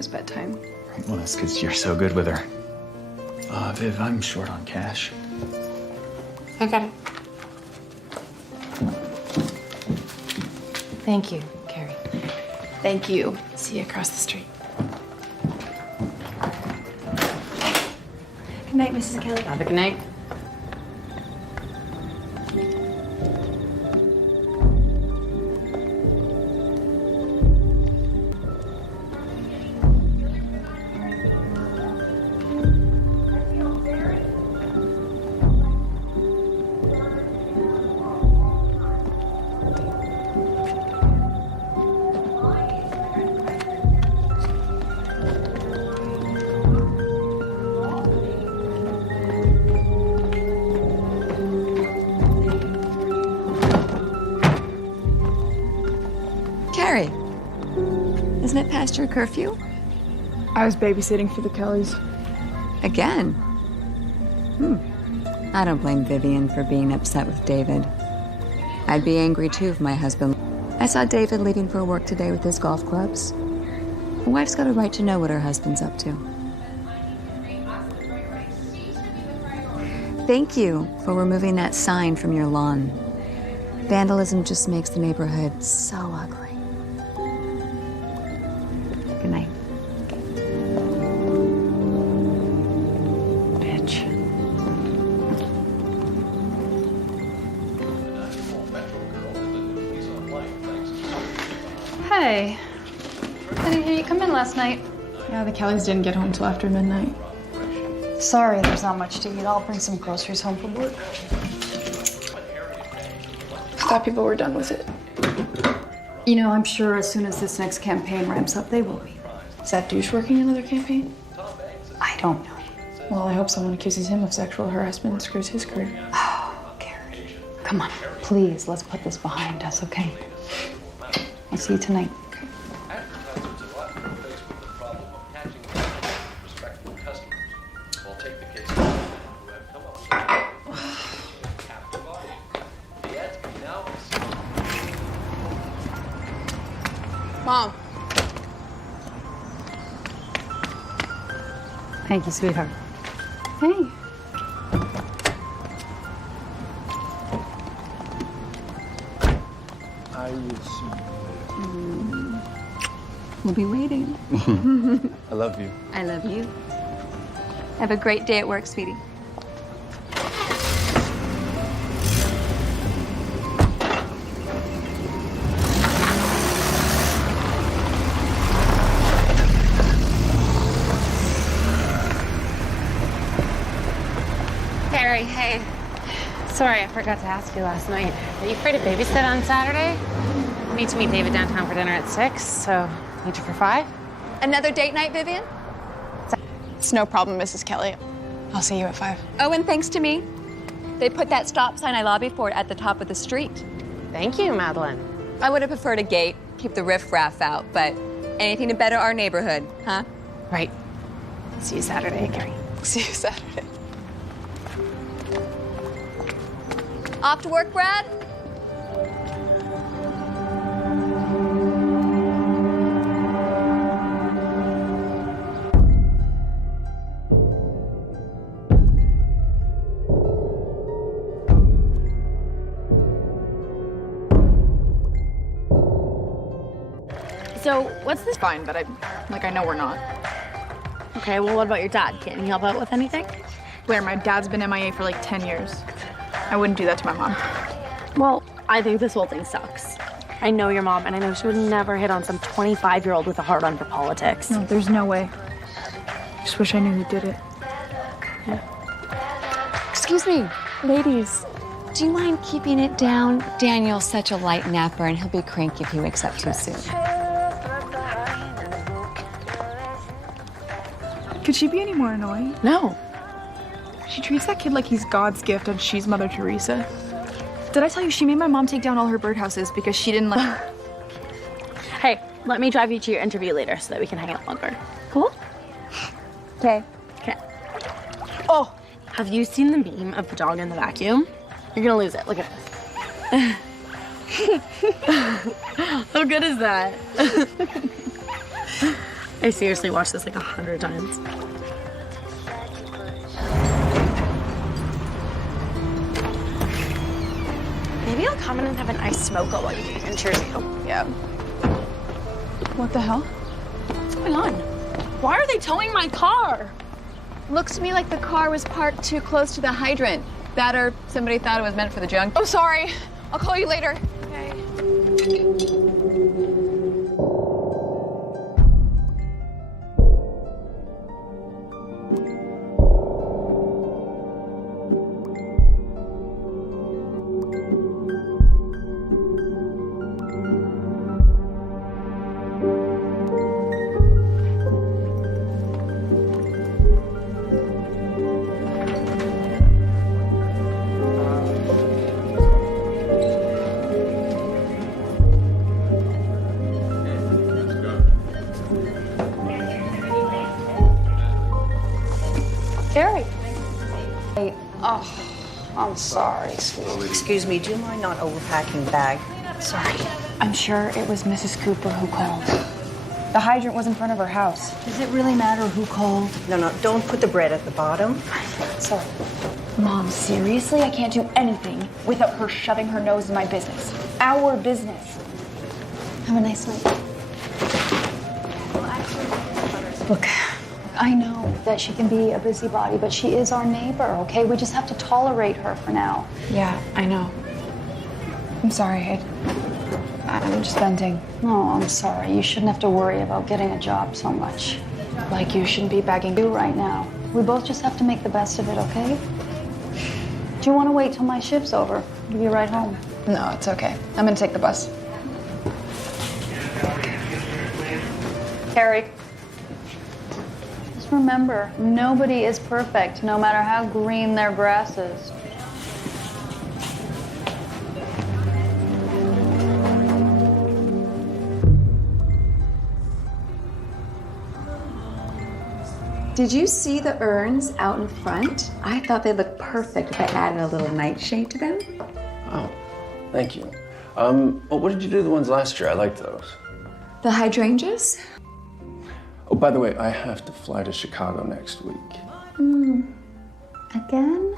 was bedtime. Well, that's because you're so good with her. Viv, I'm short on cash. I got it. Thank you, Carrie. Thank you. See you across the street. Good night, Mrs. Kelly. Have a good night. Carrie, isn't it past your curfew? I was babysitting for the Kellys. Again? I don't blame Vivian for being upset with David. I'd be angry too if my husband... I saw David leaving for work today with his golf clubs. A wife's got a right to know what her husband's up to. Thank you for removing that sign from your lawn. Vandalism just makes the neighborhood so ugly. Good night. Bitch. Hey. I didn't hear you come in last night. Yeah, the Kellys didn't get home till after midnight. Sorry, there's not much to eat. I'll bring some groceries home from work. I thought people were done with it. You know, I'm sure as soon as this next campaign ramps up, they will be. Is that douche working another campaign? I don't know. Well, I hope someone accuses him of sexual harassment and screws his career. Oh, Carrie. Come on, please, let's put this behind us, okay? I'll see you tonight. Mom. Thank you, sweetheart. Hey. We'll be waiting. I love you. I love you. Have a great day at work, sweetie. Carrie, hey. Sorry, I forgot to ask you last night. Are you free to babysit on Saturday? I need to meet David downtown for dinner at 6, so need you for 5. Another date night, Vivian? It's no problem, Mrs. Kelly. I'll see you at 5. Oh, and thanks to me, they put that stop sign I lobbied for at the top of the street. Thank you, Madeline. I would have preferred a gate, keep the riffraff out, but anything to better our neighborhood, huh? Right. See you Saturday, Carrie. See you Saturday. Off to work, Brad? So, what's this? Fine, but I know we're not. Okay, well, what about your dad? Can't he help out with anything? Blair, my dad's been MIA for like 10 years. I wouldn't do that to my mom. Well, I think this whole thing sucks. I know your mom, and I know she would never hit on some 25-year-old with a hard-on for politics. No, there's no way. Just wish I knew who did it. Excuse me, ladies. Do you mind keeping it down? Daniel's such a light napper, and he'll be cranky if he wakes up too soon. Could she be any more annoying? No. She treats that kid like he's God's gift and she's Mother Teresa. Did I tell you she made my mom take down all her birdhouses because she didn't like... Hey, let me drive you to your interview later so that we can hang out longer. Cool? Okay. Okay. Oh, have you seen the meme of the dog in the vacuum? You're gonna lose it. Look at this. How good is that? I seriously watched this like 100 times. Maybe I'll come in and have an iced mocha while you do your interview. Yeah. What the hell? What's going on? Why are they towing my car? Looks to me like the car was parked too close to the hydrant. That or somebody thought it was meant for the junk. Oh, sorry. I'll call you later. Okay. Gary. I'm sorry, sweetie. Excuse me, do you mind not overpacking the bag? Sorry. I'm sure it was Mrs. Cooper who called. The hydrant was in front of her house. Does it really matter who called? No, don't put the bread at the bottom. Sorry. Mom, seriously? I can't do anything without her shoving her nose in my business. Our business. Have a nice night. Look, I know that she can be a busybody, but she is our neighbor, okay? We just have to tolerate her for now. Yeah, I know. I'm sorry. I'm just venting. No, I'm sorry. You shouldn't have to worry about getting a job so much. Like you shouldn't be begging You right now. We both just have to make the best of it, okay? Do you want to wait till my shift's over? Give you a ride home. No, it's okay. I'm gonna take the bus. Carrie. Just remember, nobody is perfect, no matter how green their grass is. Did you see the urns out in front? I thought they looked perfect if I added a little nightshade to them. Oh, thank you. Well, what did you do to the ones last year? I liked those. The hydrangeas? Oh, by the way, I have to fly to Chicago next week. Again?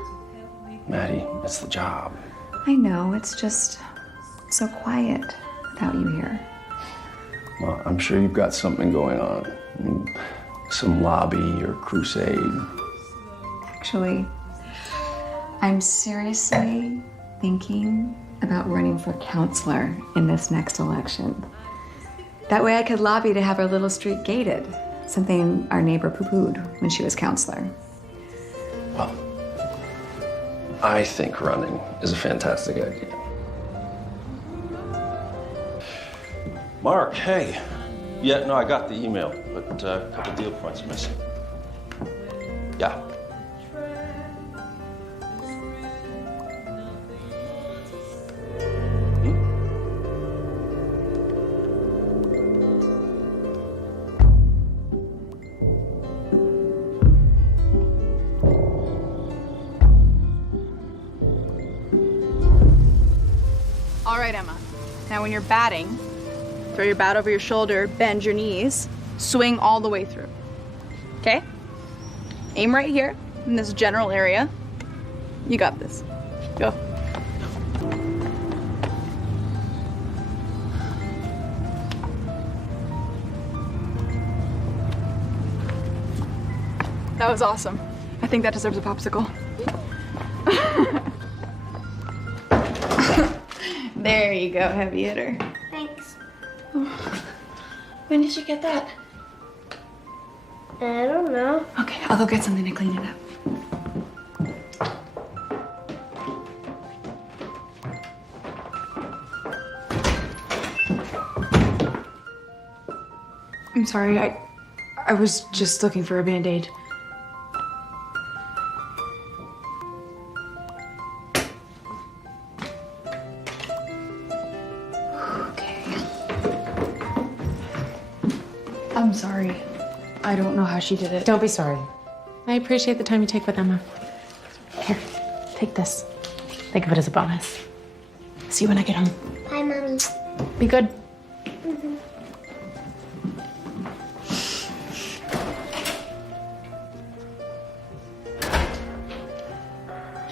Maddie, that's the job. I know, it's just so quiet without you here. Well, I'm sure you've got something going on. Some lobby or crusade. Actually, I'm seriously thinking about running for counselor in this next election. That way I could lobby to have our little street gated, something our neighbor poo-pooed when she was counselor. Well, I think running is a fantastic idea. Mark, hey. Yeah, no, I got the email, but a couple deal points missing. Yeah. All right, Emma. Now when you're batting, throw your bat over your shoulder, bend your knees, swing all the way through. Okay? Aim right here in this general area. You got this. Go. That was awesome. I think that deserves a popsicle. There you go, heavy hitter. Thanks. When did you get that? I don't know. Okay, I'll go get something to clean it up. I'm sorry, I was just looking for a Band-Aid. I'm sorry. I don't know how she did it. Don't be sorry. I appreciate the time you take with Emma. Here, take this. Think of it as a bonus. See you when I get home. Bye, Mommy. Be good.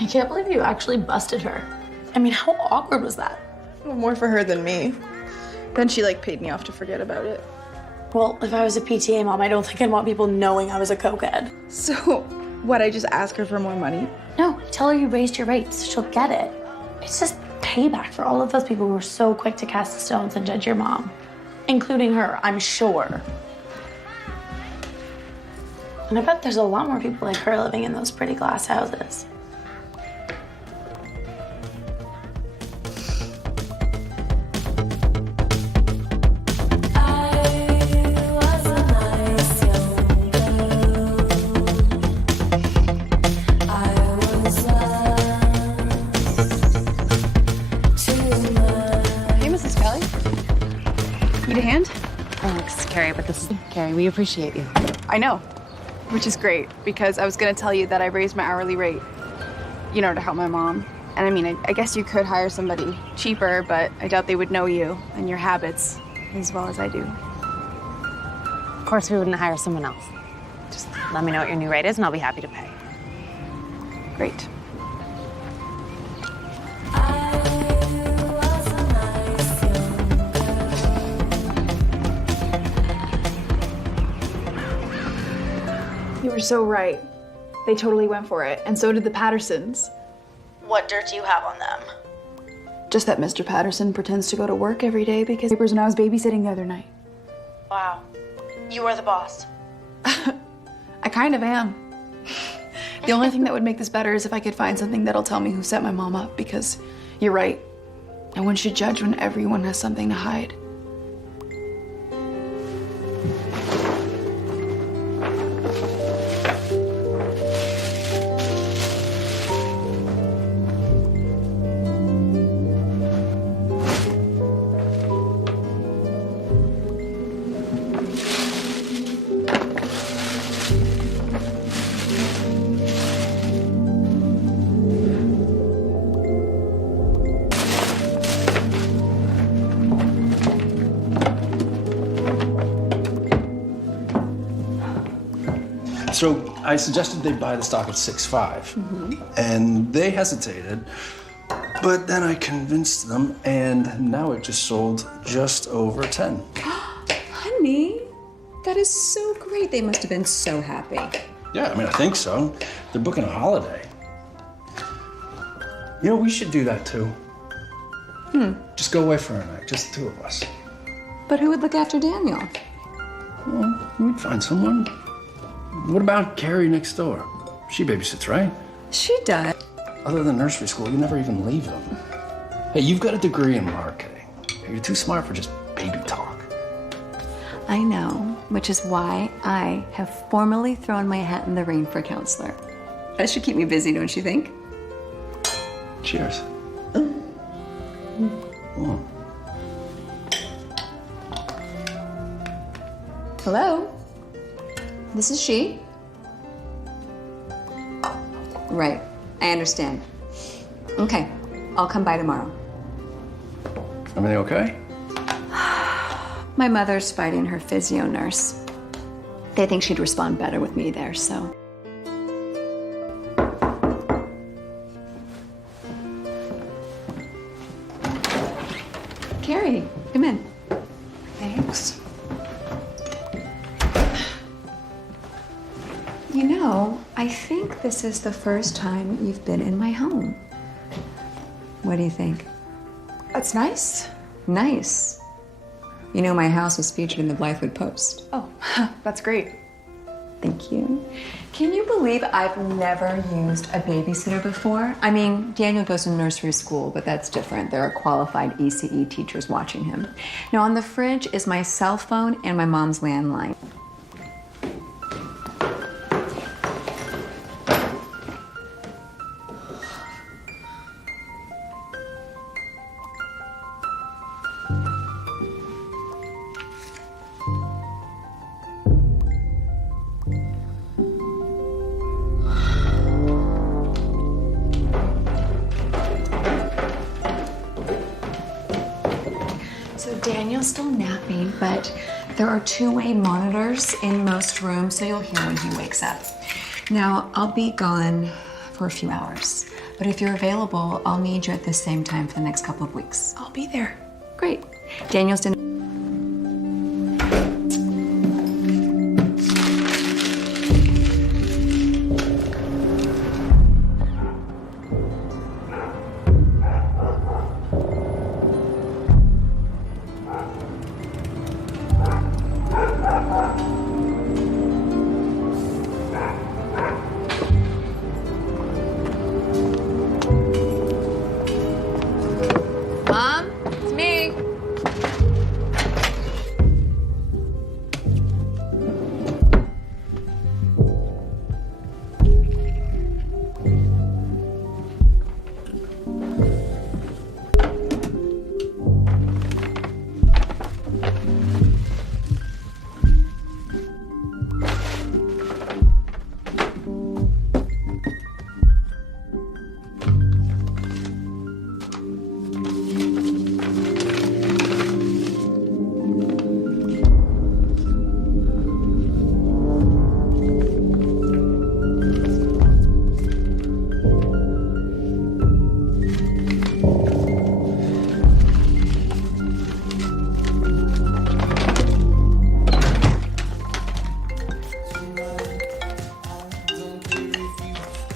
I can't believe you actually busted her. I mean, how awkward was that? More for her than me. Then she like paid me off to forget about it. Well, if I was a PTA mom, I don't think I'd want people knowing I was a cokehead. So, what, I just ask her for more money? No, tell her you raised your rates. She'll get it. It's just payback for all of those people who were so quick to cast the stones and judge your mom. Including her, I'm sure. And I bet there's a lot more people like her living in those pretty glass houses. Carrie, but this is Carrie. We appreciate you. I know, which is great because I was gonna tell you that I raised my hourly rate, you know, to help my mom. And I mean, I guess you could hire somebody cheaper, but I doubt they would know you and your habits as well as I do. Of course, we wouldn't hire someone else. Just let me know what your new rate is, and I'll be happy to pay. Great. You were so right. They totally went for it, and so did the Pattersons. What dirt do you have on them? Just that Mr. Patterson pretends to go to work every day because papers when I was babysitting the other night. Wow. You are the boss. I kind of am. The only thing that would make this better is if I could find something that'll tell me who set my mom up, because you're right. No one should judge when everyone has something to hide. So I suggested they buy the stock at 6.5, and they hesitated, but then I convinced them, and now it just sold just over 10. Honey, that is so great. They must have been so happy. Yeah, I mean, I think so. They're booking a holiday. You know, we should do that too. Just go away for a night, just the two of us. But who would look after Daniel? Well, we'd find someone. What about Carrie next door? She babysits, right? She does. Other than nursery school, you never even leave them. Hey, you've got a degree in marketing. You're too smart for just baby talk. I know, which is why I have formally thrown my hat in the ring for counselor. That should keep me busy, don't you think? Cheers. Hello? This is she? Right, I understand. Okay, I'll come by tomorrow. Everything okay? My mother's fighting her physio nurse. They think she'd respond better with me there, so. Carrie, come in. Thanks. You know, I think this is the first time you've been in my home. What do you think? That's nice. Nice. You know, my house was featured in the Blythewood Post. Oh, that's great. Thank you. Can you believe I've never used a babysitter before? I mean, Daniel goes to nursery school, but that's different. There are qualified ECE teachers watching him. Now, on the fridge is my cell phone and my mom's landline. Daniel's still napping, but there are two-way monitors in most rooms, so you'll hear when he wakes up. Now, I'll be gone for a few hours. But if you're available, I'll need you at the same time for the next couple of weeks. I'll be there. Great. Daniel's dinner. Mom, it's me.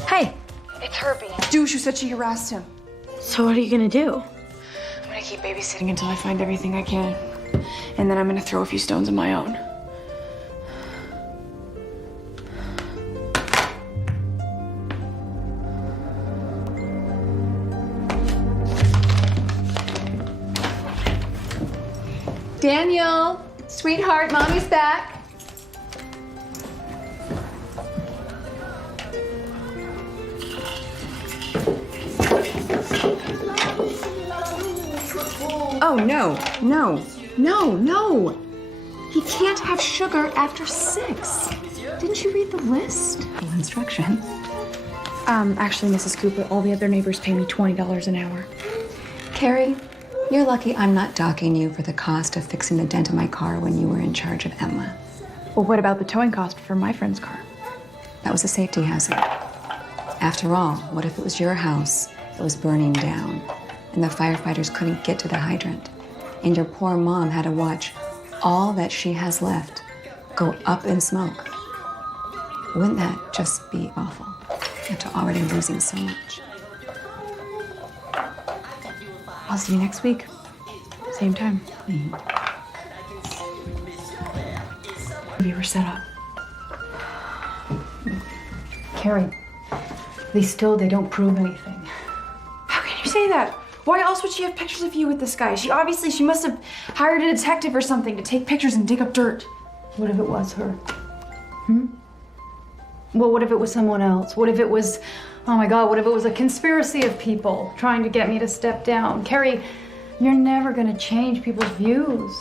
Hey, Dude, she said she harassed him. So what are you gonna do? I'm gonna keep babysitting until I find everything I can. And then I'm gonna throw a few stones of my own. Daniel, sweetheart, mommy's back. Oh, no. He can't have sugar after 6. Didn't you read the list? Full instructions. Actually, Mrs. Cooper, all the other neighbors pay me $20 an hour. Carrie, you're lucky I'm not docking you for the cost of fixing the dent in my car when you were in charge of Emma. Well, what about the towing cost for my friend's car? That was a safety hazard. After all, what if it was your house that was burning down and the firefighters couldn't get to the hydrant and your poor mom had to watch all that she has left go up in smoke? Wouldn't that just be awful after already losing so much? I'll see you next week. Same time. We were set up. Carrie, they don't prove anything. How can you say that? Why else would she have pictures of you with this guy? She must have hired a detective or something to take pictures and dig up dirt. What if it was her? Well, what if it was someone else? What if it was, oh my God, what if it was a conspiracy of people trying to get me to step down? Carrie, you're never gonna change people's views.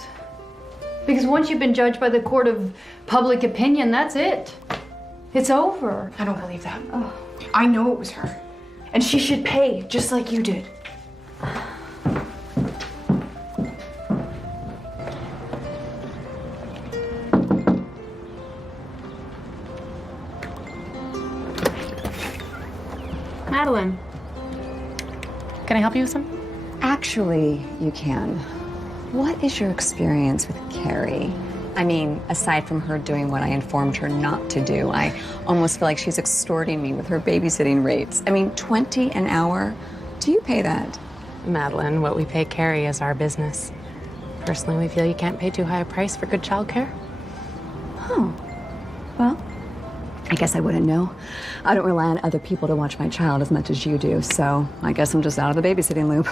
Because once you've been judged by the court of public opinion, that's it. It's over. I don't believe that. Oh. I know it was her. And she should pay, just like you did. Madeline, can I help you with something? Actually, you can. What is your experience with Carrie? I mean, aside from her doing what I informed her not to do, I almost feel like she's extorting me with her babysitting rates. I mean, $20 an hour? Do you pay that? Madeline, what we pay Carrie is our business. Personally, we feel you can't pay too high a price for good childcare. Oh, well, I guess I wouldn't know. I don't rely on other people to watch my child as much as you do, so I guess I'm just out of the babysitting loop.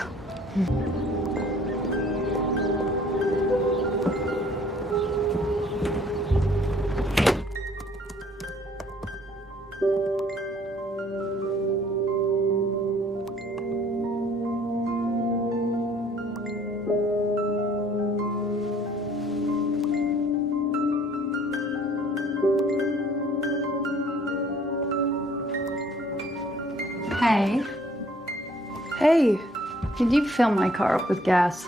Hey. Hey, did you fill my car up with gas?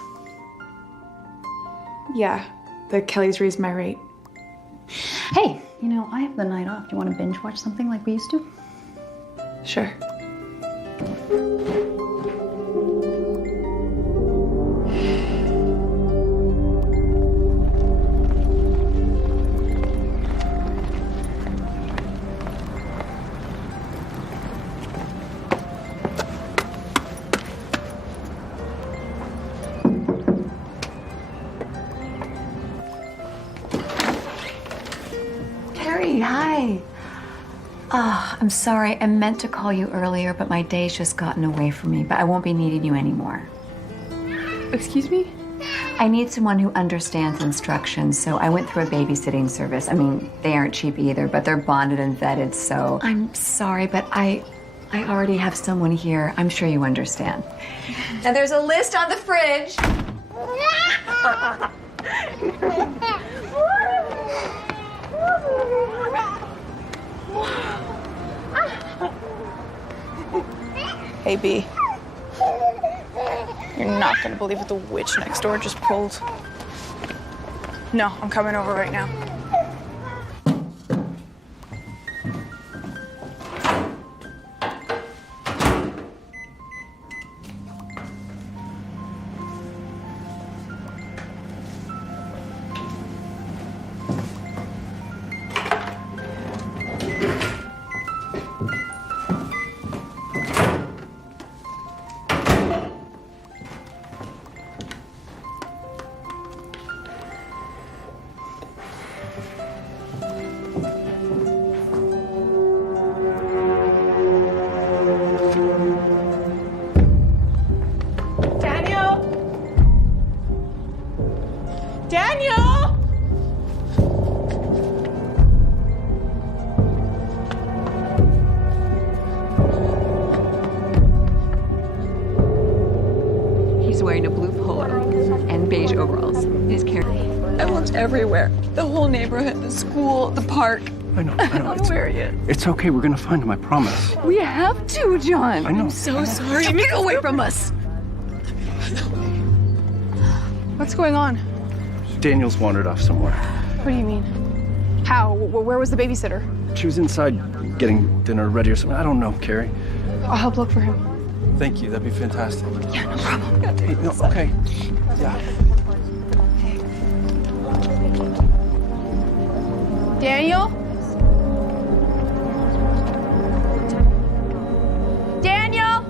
Yeah, the Kellys raised my rate. Hey, I have the night off. Do you want to binge watch something like we used to? Sure. Hi. I'm sorry. I meant to call you earlier, but my day's just gotten away from me. But I won't be needing you anymore. Excuse me? I need someone who understands instructions, so I went through a babysitting service. I mean, they aren't cheap either, but they're bonded and vetted, so I'm sorry, but I already have someone here. I'm sure you understand. And there's a list on the fridge. Hey, B. You're not gonna believe what the witch next door just pulled. No, I'm coming over right now. Wearing a blue polo and beige overalls. He's carrying. Everyone's everywhere. The whole neighborhood, the school, the park. I know. I don't know where he is. It's okay. We're gonna find him. I promise. We have to, John. I know. I'm so sorry. Get away from us. What's going on? Daniel's wandered off somewhere. What do you mean? How? Where was the babysitter? She was inside getting dinner ready or something. I don't know, Carrie. I'll help look for him. Thank you. That'd be fantastic. Yeah, no problem. Hey, no, okay. Yeah. Daniel? Daniel?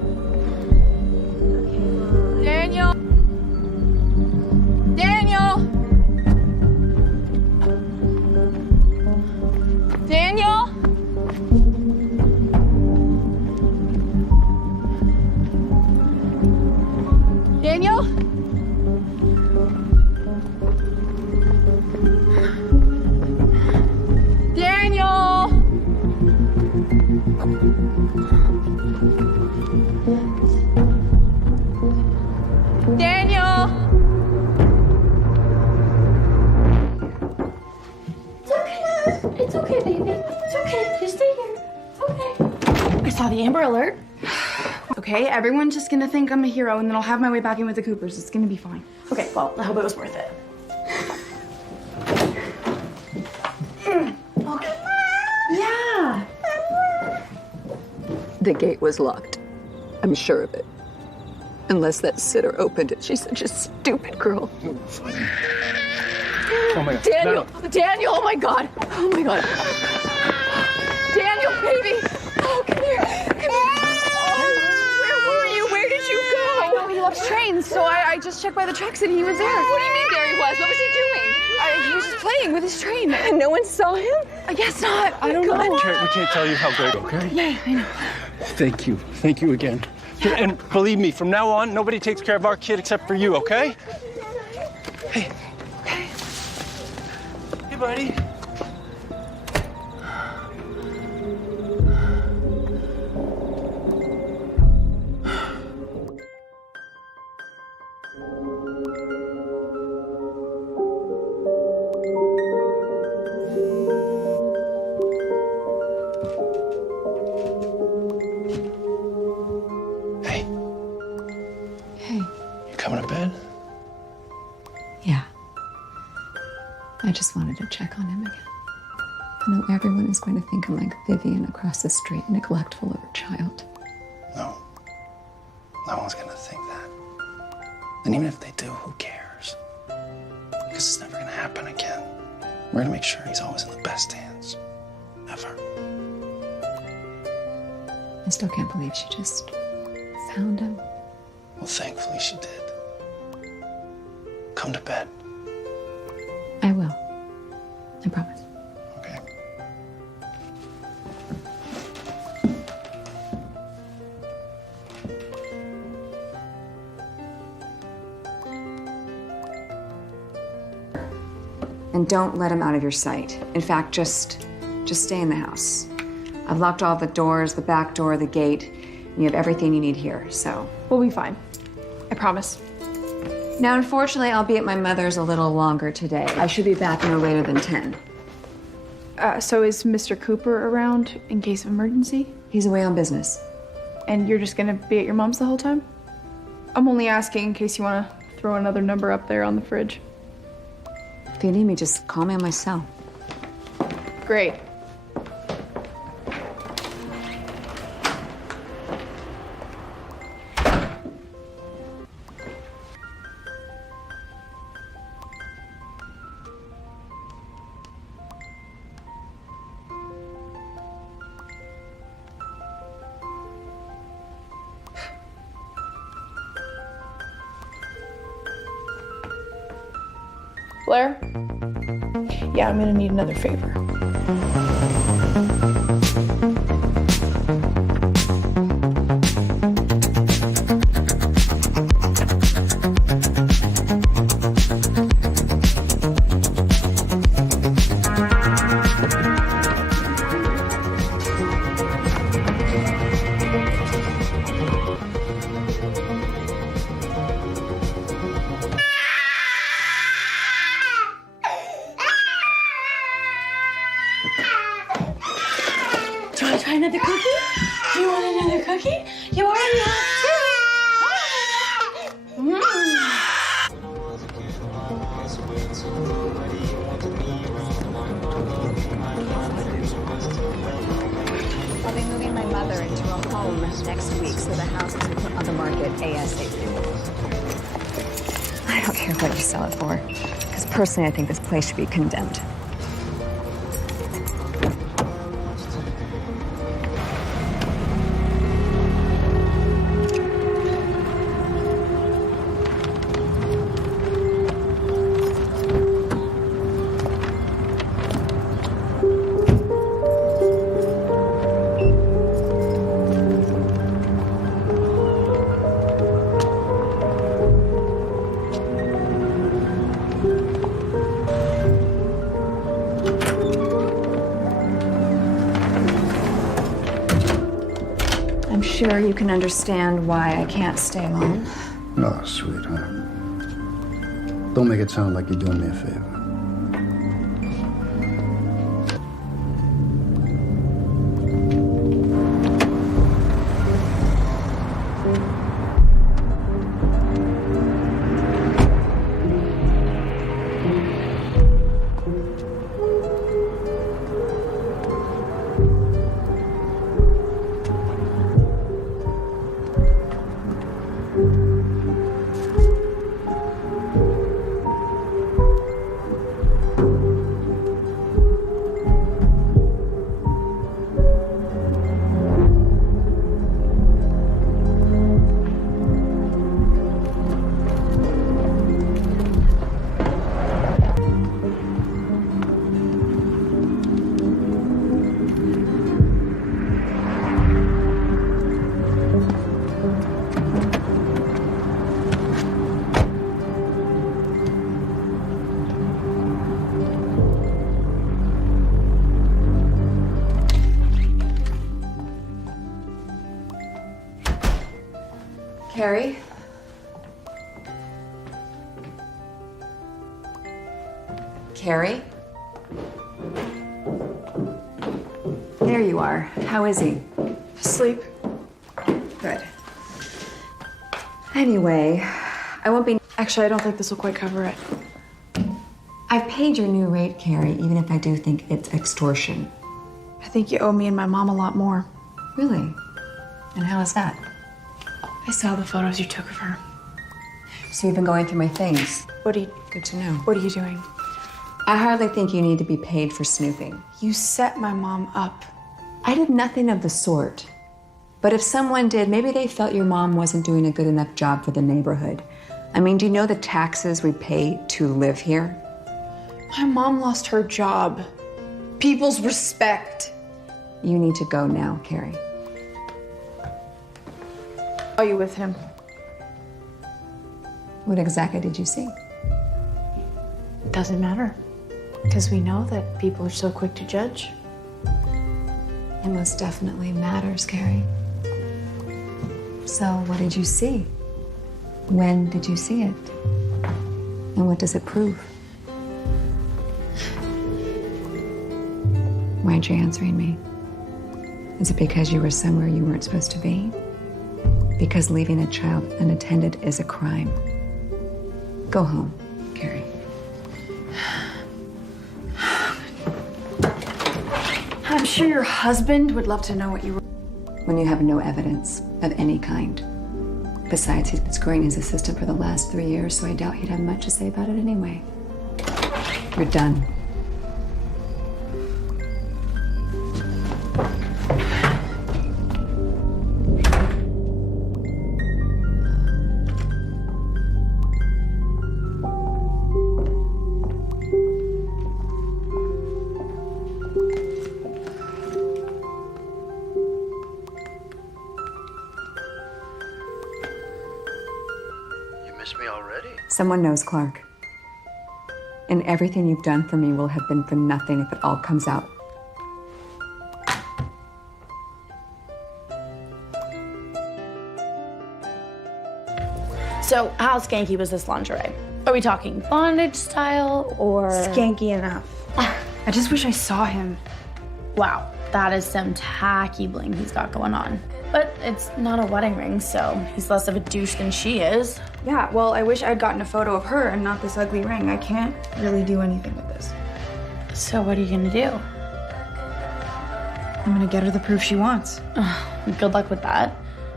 Daniel? Daniel? Daniel? Daniel? Daniel! Daniel! It's okay, baby. It's okay. Just stay here. It's okay. I saw the Amber Alert. Okay, everyone's just gonna think I'm a hero and then I'll have my way back in with the Coopers. It's gonna be fine. Okay, well, I hope it was worth it. Okay. Yeah. The gate was locked. I'm sure of it. Unless that sitter opened it. She's such a stupid girl. Oh my God. Daniel! No. Daniel! Oh my God! Oh my God! Daniel, baby! Oh, come here! Come here! Oh, where were you? Where did you go? I know he loves trains, so I just checked by the tracks and he was there. What do you mean there he was? What was he doing? He was just playing with his train. And no one saw him? I guess not. I don't Carrie, know. we can't tell you how great, okay? Yeah, I know. Thank you. Thank you again. And believe me, from now on, nobody takes care of our kid except for you, okay? Hey. Hey, buddy. Coming to bed? Yeah. I just wanted to check on him again. I know everyone is going to think I'm like Vivian across the street, neglectful of her child. No. No one's gonna think that. And even if they do, who cares? Because it's never gonna happen again. We're gonna make sure he's always in the best hands. Ever. I still can't believe she just found him. Well, thankfully she did. Come to bed. I will. I promise. Okay. And don't let him out of your sight. In fact, just stay in the house. I've locked all the doors, the back door, the gate. And you have everything you need here, so. We'll be fine. I promise. Now, unfortunately, I'll be at my mother's a little longer today. I should be back no later than 10. So is Mr. Cooper around in case of emergency? He's away on business. And you're just gonna be at your mom's the whole time? I'm only asking in case you wanna throw another number up there on the fridge. If you need me, just call me on my cell. Great. Blair? Yeah, I'm gonna need another favor. Do you want to try another cookie? Do you want another cookie? You already have two. I'll be moving my mother into a home next week, so the house can be put on the market ASAP. I don't care what you sell it for, because personally I think this place should be condemned. I'm sure you can understand why I can't stay long. No, sweetheart. Don't make it sound like you're doing me a favor. Carrie? Carrie? There you are. How is he? Sleep. Good. Anyway, I won't be... Actually, I don't think this will quite cover it. I've paid your new rate, Carrie, even if I do think it's extortion. I think you owe me and my mom a lot more. Really? And how is that? I saw the photos you took of her. So you've been going through my things. Good to know. What are you doing? I hardly think you need to be paid for snooping. You set my mom up. I did nothing of the sort. But if someone did, maybe they felt your mom wasn't doing a good enough job for the neighborhood. I mean, do you know the taxes we pay to live here? My mom lost her job. People's respect. You need to go now, Carrie. Are you with him? What exactly did you see? Doesn't matter. Because we know that people are so quick to judge. It most definitely matters, Carrie. So what did you see? When did you see it? And what does it prove? Why aren't you answering me? Is it because you were somewhere you weren't supposed to be? Because leaving a child unattended is a crime. Go home, Carrie. I'm sure your husband would love to know what you were. When you have no evidence of any kind. Besides, he's been screwing his assistant for the last 3 years, so I doubt he'd have much to say about it anyway. You're done. Someone knows, Clark. And everything you've done for me will have been for nothing if it all comes out. So, how skanky was this lingerie? Are we talking bondage style or? Skanky enough. I just wish I saw him. Wow, that is some tacky bling he's got going on. But it's not a wedding ring, so he's less of a douche than she is. Yeah, well, I wish I'd gotten a photo of her and not this ugly ring. I can't really do anything with this. So what are you gonna do? I'm gonna get her the proof she wants. Good luck with that.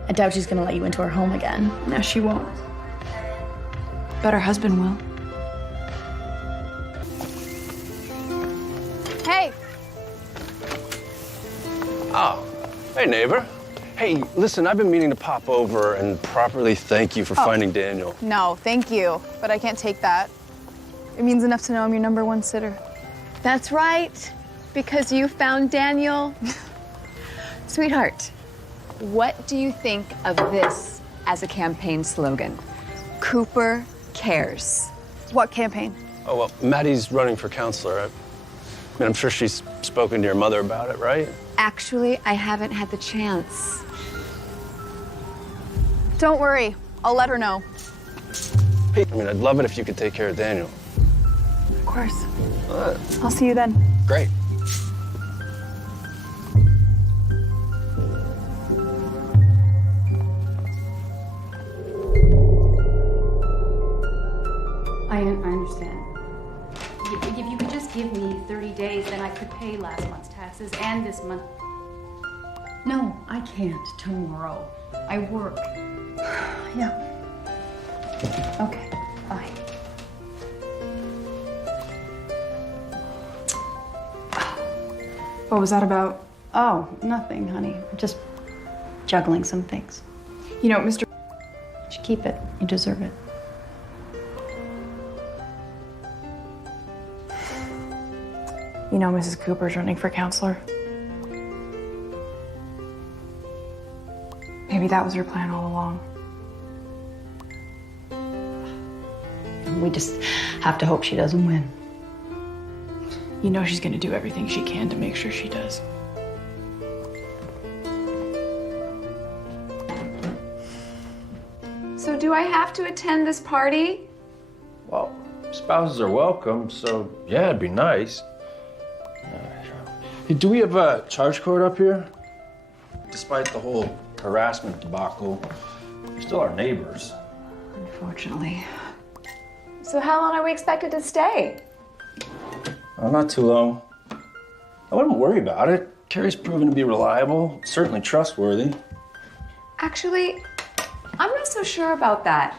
I doubt she's gonna let you into her home again. No, she won't. But her husband will. Hey! Oh, hey, neighbor. Hey, listen, I've been meaning to pop over and properly thank you for finding Daniel. No, thank you, but I can't take that. It means enough to know I'm your #1 sitter. That's right, because you found Daniel. Sweetheart, what do you think of this as a campaign slogan? Cooper cares. What campaign? Oh, well, Maddie's running for counselor. I mean, I'm sure she's spoken to your mother about it, right? Actually, I haven't had the chance. Don't worry, I'll let her know. Hey, I mean, I'd love it if you could take care of Daniel. Of course. I'll see you then. Great. I understand. If you could just give me 30 days, then I could pay last month's taxes and this month. No, I can't tomorrow. I work. Yeah. Okay, fine. What was that about? Oh, nothing, honey. Just juggling some things. You know, Mr. You should keep it. You deserve it. You know Mrs. Cooper's running for counselor. Maybe that was her plan all along. We just have to hope she doesn't win. You know she's gonna do everything she can to make sure she does. So do I have to attend this party? Well, spouses are welcome, so yeah, it'd be nice. Hey, do we have a charge cord up here? Despite the whole harassment debacle, You're still our neighbors. Unfortunately. So how long are we expected to stay? not too long. I wouldn't worry about it. Carrie's proven to be reliable, certainly trustworthy. Actually, I'm not so sure about that.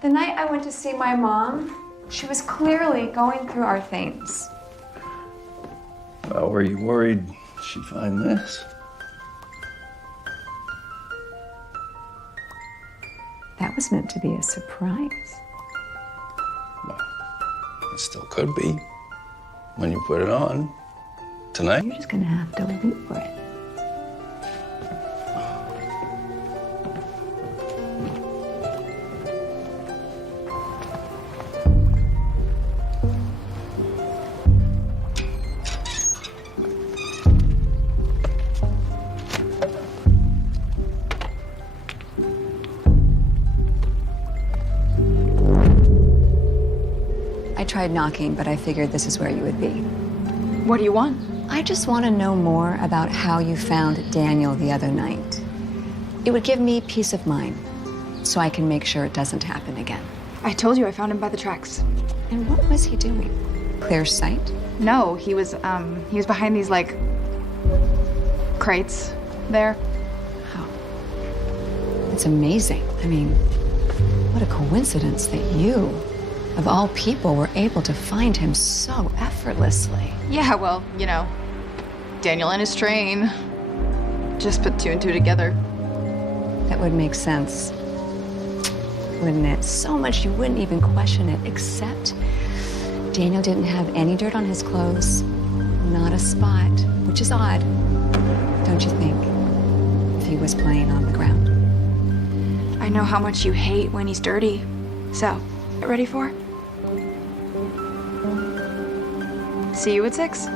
The night I went to see my mom, she was clearly going through our things. Well, were you worried she'd find this? That was meant to be a surprise. It still could be. When you put it on. Tonight? You're just gonna have to wait for it. I tried knocking, but I figured this is where you would be. What do you want? I just want to know more about how you found Daniel the other night. It would give me peace of mind, so I can make sure it doesn't happen again. I told you I found him by the tracks. And what was he doing? Clear sight? No, he was behind these, like, crates there. Oh. It's amazing. I mean, what a coincidence that you, of all people, were able to find him so effortlessly. Yeah, well, you know, Daniel and his train. Just put two and two together. That would make sense, wouldn't it? So much you wouldn't even question it, except Daniel didn't have any dirt on his clothes. Not a spot, which is odd, don't you think, if he was playing on the ground? I know how much you hate when he's dirty. So, get ready for it? See you at 6.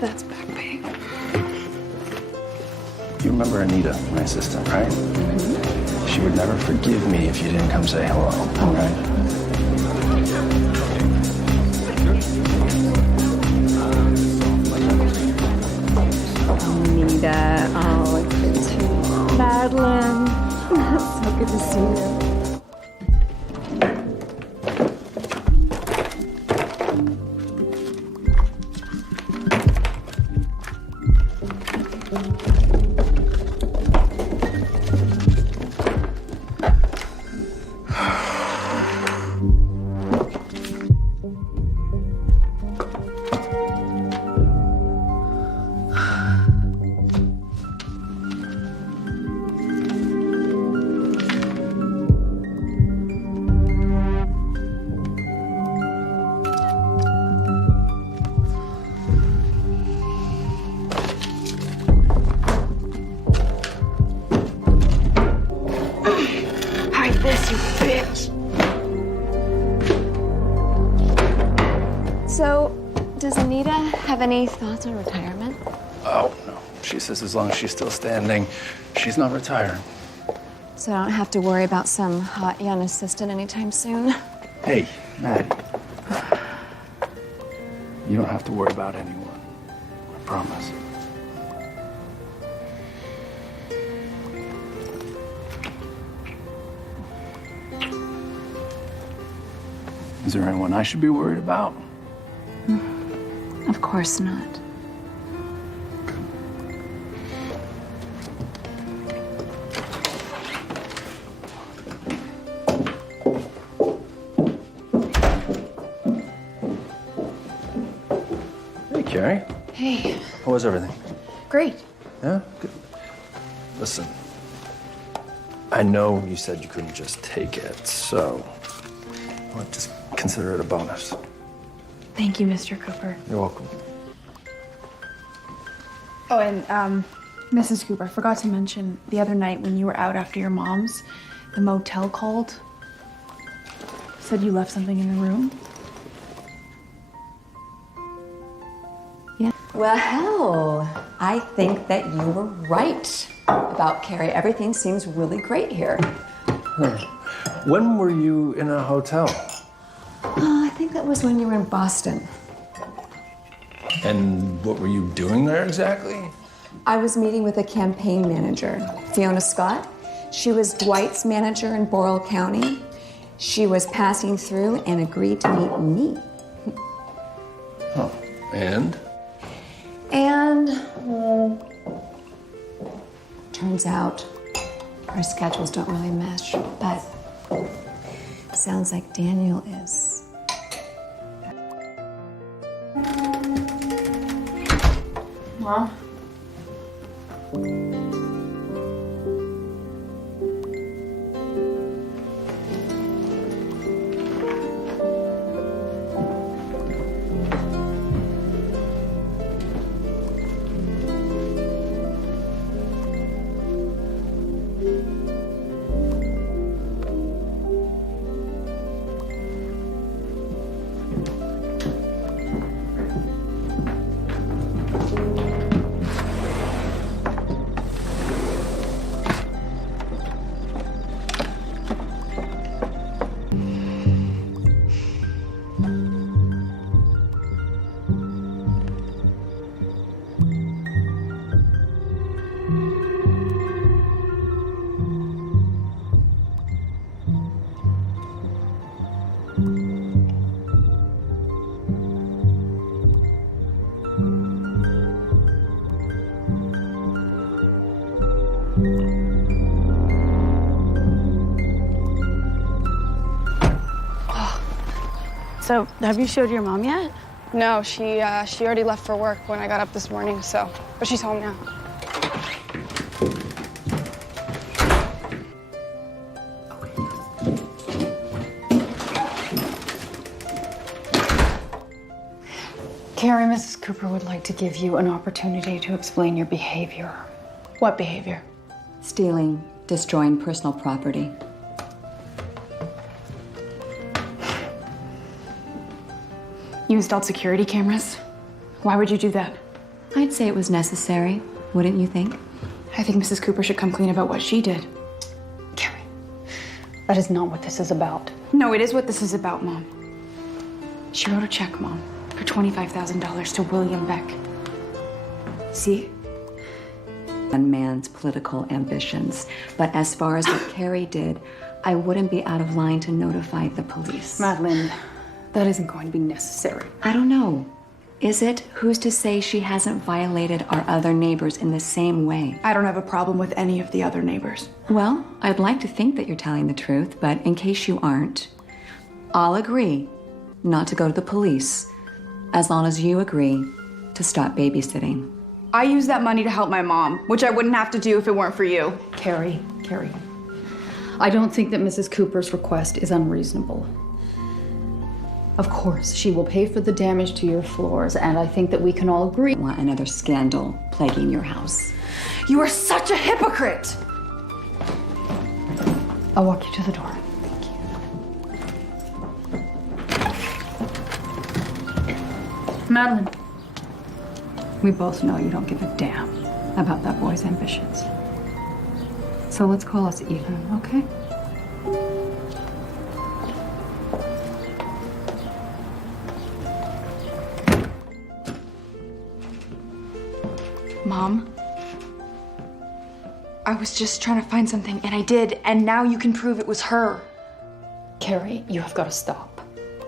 That's back pain. You remember Anita, my assistant, right? Mm-hmm. She would never forgive me if you didn't come say hello, all right? Anita, oh, it's been too Madeline. So good to see you. So, does Anita have any thoughts on retirement? Oh, no. She says as long as she's still standing, she's not retiring. So I don't have to worry about some hot young assistant anytime soon? Hey, Maddie. You don't have to worry about anyone. I promise. Is there anyone I should be worried about? Of course not. Hey, Carrie. Hey. How was everything? Great. Yeah? Good. Listen, I know you said you couldn't just take it, so let's just consider it a bonus. Thank you, Mr. Cooper. You're welcome. Oh, and Mrs. Cooper, I forgot to mention the other night when you were out after your mom's, the motel called. Said you left something in the room. Yeah. Well, I think that you were right about Carrie. Everything seems really great here. When were you in a hotel? I think that was when you were in Boston. And what were you doing there exactly? I was meeting with a campaign manager, Fiona Scott. She was Dwight's manager in Boral County. She was passing through and agreed to meet me. Oh, and? And turns out our schedules don't really mesh, but sounds like Daniel is. Mom? So, have you showed your mom yet? No, she already left for work when I got up this morning, but she's home now. Carrie, Mrs. Cooper would like to give you an opportunity to explain your behavior. What behavior? Stealing, destroying personal property. You installed security cameras? Why would you do that? I'd say it was necessary, wouldn't you think? I think Mrs. Cooper should come clean about what she did. Carrie, that is not what this is about. No, it is what this is about, Mom. She wrote a check, Mom, for $25,000 to William Beck. See? A man's political ambitions. But as far as what Carrie did, I wouldn't be out of line to notify the police. Madeline, that isn't going to be necessary. I don't know. Is it? Who's to say she hasn't violated our other neighbors in the same way? I don't have a problem with any of the other neighbors. Well, I'd like to think that you're telling the truth, but in case you aren't, I'll agree not to go to the police as long as you agree to stop babysitting. I use that money to help my mom, which I wouldn't have to do if it weren't for you. Carrie, I don't think that Mrs. Cooper's request is unreasonable. Of course, she will pay for the damage to your floors, and I think that we can all agree. I want another scandal plaguing your house. You are such a hypocrite! I'll walk you to the door. Thank you. Madeline, we both know you don't give a damn about that boy's ambitions. So let's call us even, okay? Mom, I was just trying to find something, and I did, and now you can prove it was her. Carrie, you have got to stop.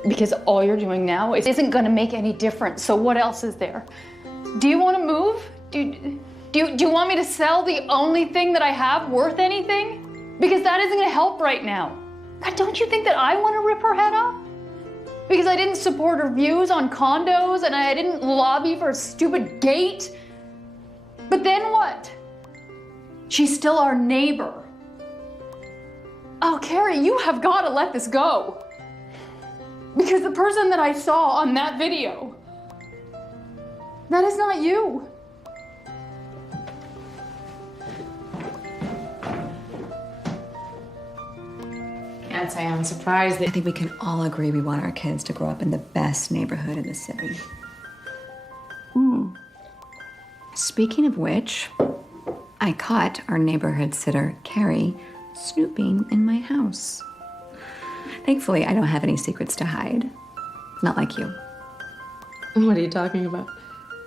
Because all you're doing now isn't going to make any difference, so what else is there? Do you want to move? Do you want me to sell the only thing that I have worth anything? Because that isn't going to help right now. God, don't you think that I want to rip her head off? Because I didn't support her views on condos, and I didn't lobby for a stupid gate? But then what? She's still our neighbor. Oh, Carrie, you have got to let this go. Because the person that I saw on that video, that is not you. Can't say I'm surprised I think we can all agree we want our kids to grow up in the best neighborhood in the city. Speaking of which, I caught our neighborhood sitter, Carrie, snooping in my house. Thankfully, I don't have any secrets to hide. Not like you. What are you talking about?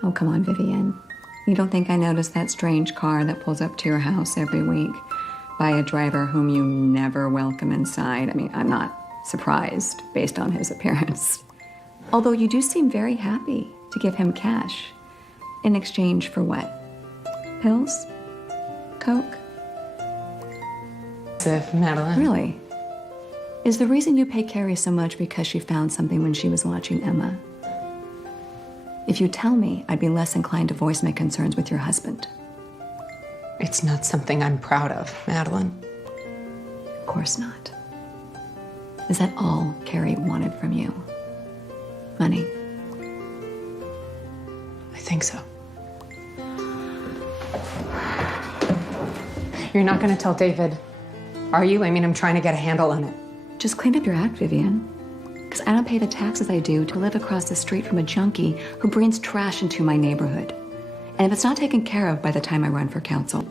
Oh, come on, Vivian. You don't think I noticed that strange car that pulls up to your house every week by a driver whom you never welcome inside? I mean, I'm not surprised based on his appearance. Although you do seem very happy to give him cash. In exchange for what? Pills? Coke? Madeline. Really? Is the reason you pay Carrie so much because she found something when she was watching Emma? If you tell me, I'd be less inclined to voice my concerns with your husband. It's not something I'm proud of, Madeline. Of course not. Is that all Carrie wanted from you? Money? I think so. You're not going to tell David, are you? I mean, I'm trying to get a handle on it. Just clean up your act, Vivian. Because I don't pay the taxes I do to live across the street from a junkie who brings trash into my neighborhood. And if it's not taken care of by the time I run for council.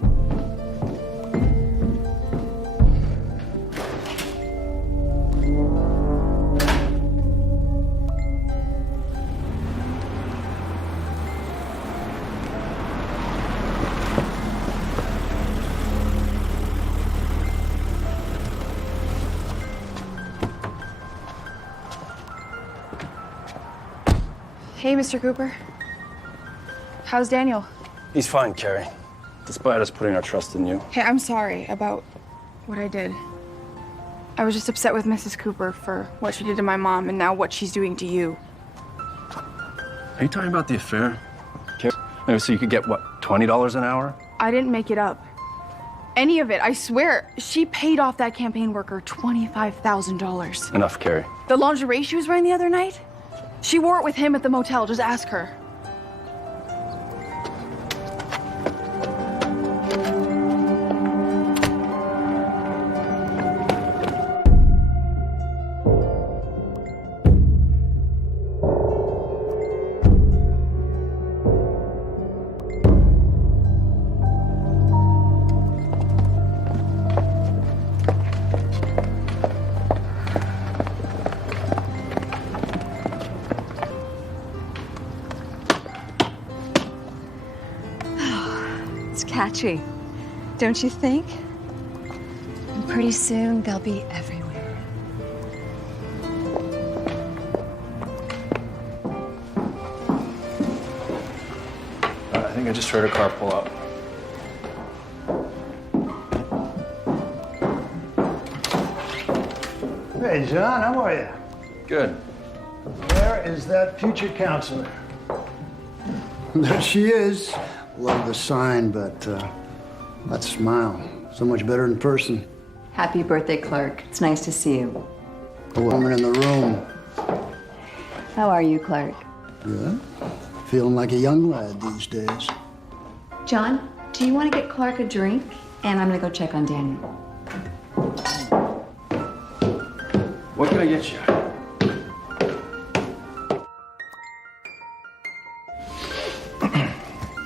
Hey, Mr. Cooper. How's Daniel? He's fine, Carrie. Despite us putting our trust in you. Hey, I'm sorry about what I did. I was just upset with Mrs. Cooper for what she did to my mom and now what she's doing to you. Are you talking about the affair? Carrie? So you could get, what, $20 an hour? I didn't make it up. Any of it, I swear. She paid off that campaign worker $25,000. Enough, Carrie. The lingerie she was wearing the other night? She wore it with him at the motel. Just ask her. Catchy, don't you think? And pretty soon they'll be everywhere. I think I just heard a car pull up. Hey, John, how are you? Good. Where is that future counselor? There she is. Love the sign, but that smile, so much better in person. Happy birthday, Clark. It's nice to see you. The woman in the room. How are you, Clark? Good. Feeling like a young lad these days. John, do you want to get Clark a drink? And I'm going to go check on Daniel. What can I get you?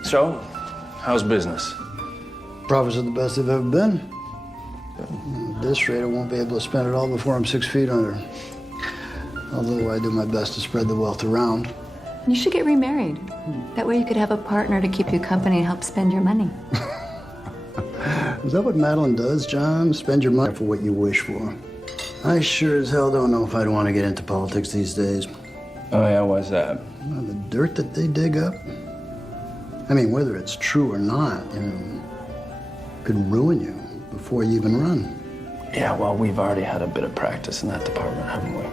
So, how's business? Profits are the best they've ever been. At this rate, I won't be able to spend it all before I'm 6 feet under. Although I do my best to spread the wealth around. You should get remarried. That way you could have a partner to keep you company and help spend your money. Is that what Madeline does, John? Spend your money for what you wish for. I sure as hell don't know if I'd want to get into politics these days. Oh, yeah, why's that? Well, the dirt that they dig up. I mean, whether it's true or not, could ruin you before you even run. Yeah, well, we've already had a bit of practice in that department, haven't we?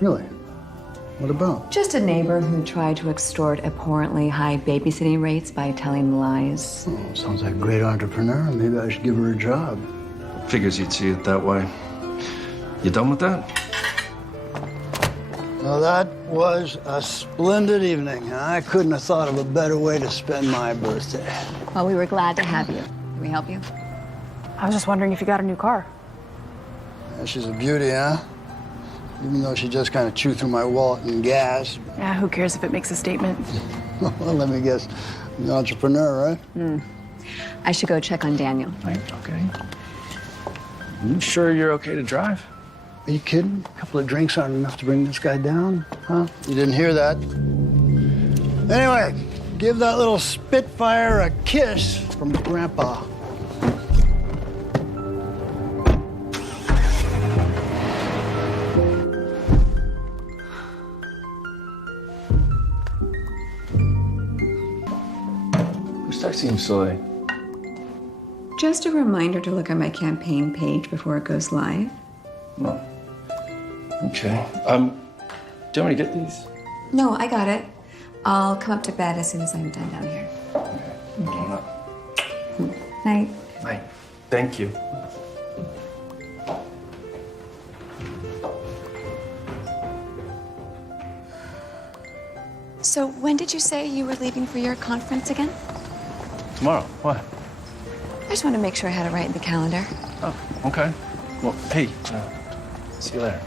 Really? What about? Just a neighbor who tried to extort abhorrently high babysitting rates by telling lies. Oh, sounds like a great entrepreneur. Maybe I should give her a job. Figures you'd see it that way. You done with that? Well, that was a splendid evening. I couldn't have thought of a better way to spend my birthday. Well, we were glad to have you. Can we help you? I was just wondering if you got a new car. Yeah, she's a beauty, huh? Even though she just kind of chewed through my wallet and gas. Yeah, who cares if it makes a statement? Well, let me guess. You're an entrepreneur, right? I should go check on Daniel. Right, okay. You sure you're okay to drive? Are you kidding? A couple of drinks aren't enough to bring this guy down, huh? You didn't hear that. Anyway, give that little Spitfire a kiss from Grandpa. Who's texting you so late? Just a reminder to look at my campaign page before it goes live. No. Okay. Do you want me to get these? No, I got it. I'll come up to bed as soon as I'm done down here. Okay. Night. Night. Thank you. So when did you say you were leaving for your conference again? Tomorrow. What? I just want to make sure I had it right in the calendar. Oh, okay. Well, hey, see you later.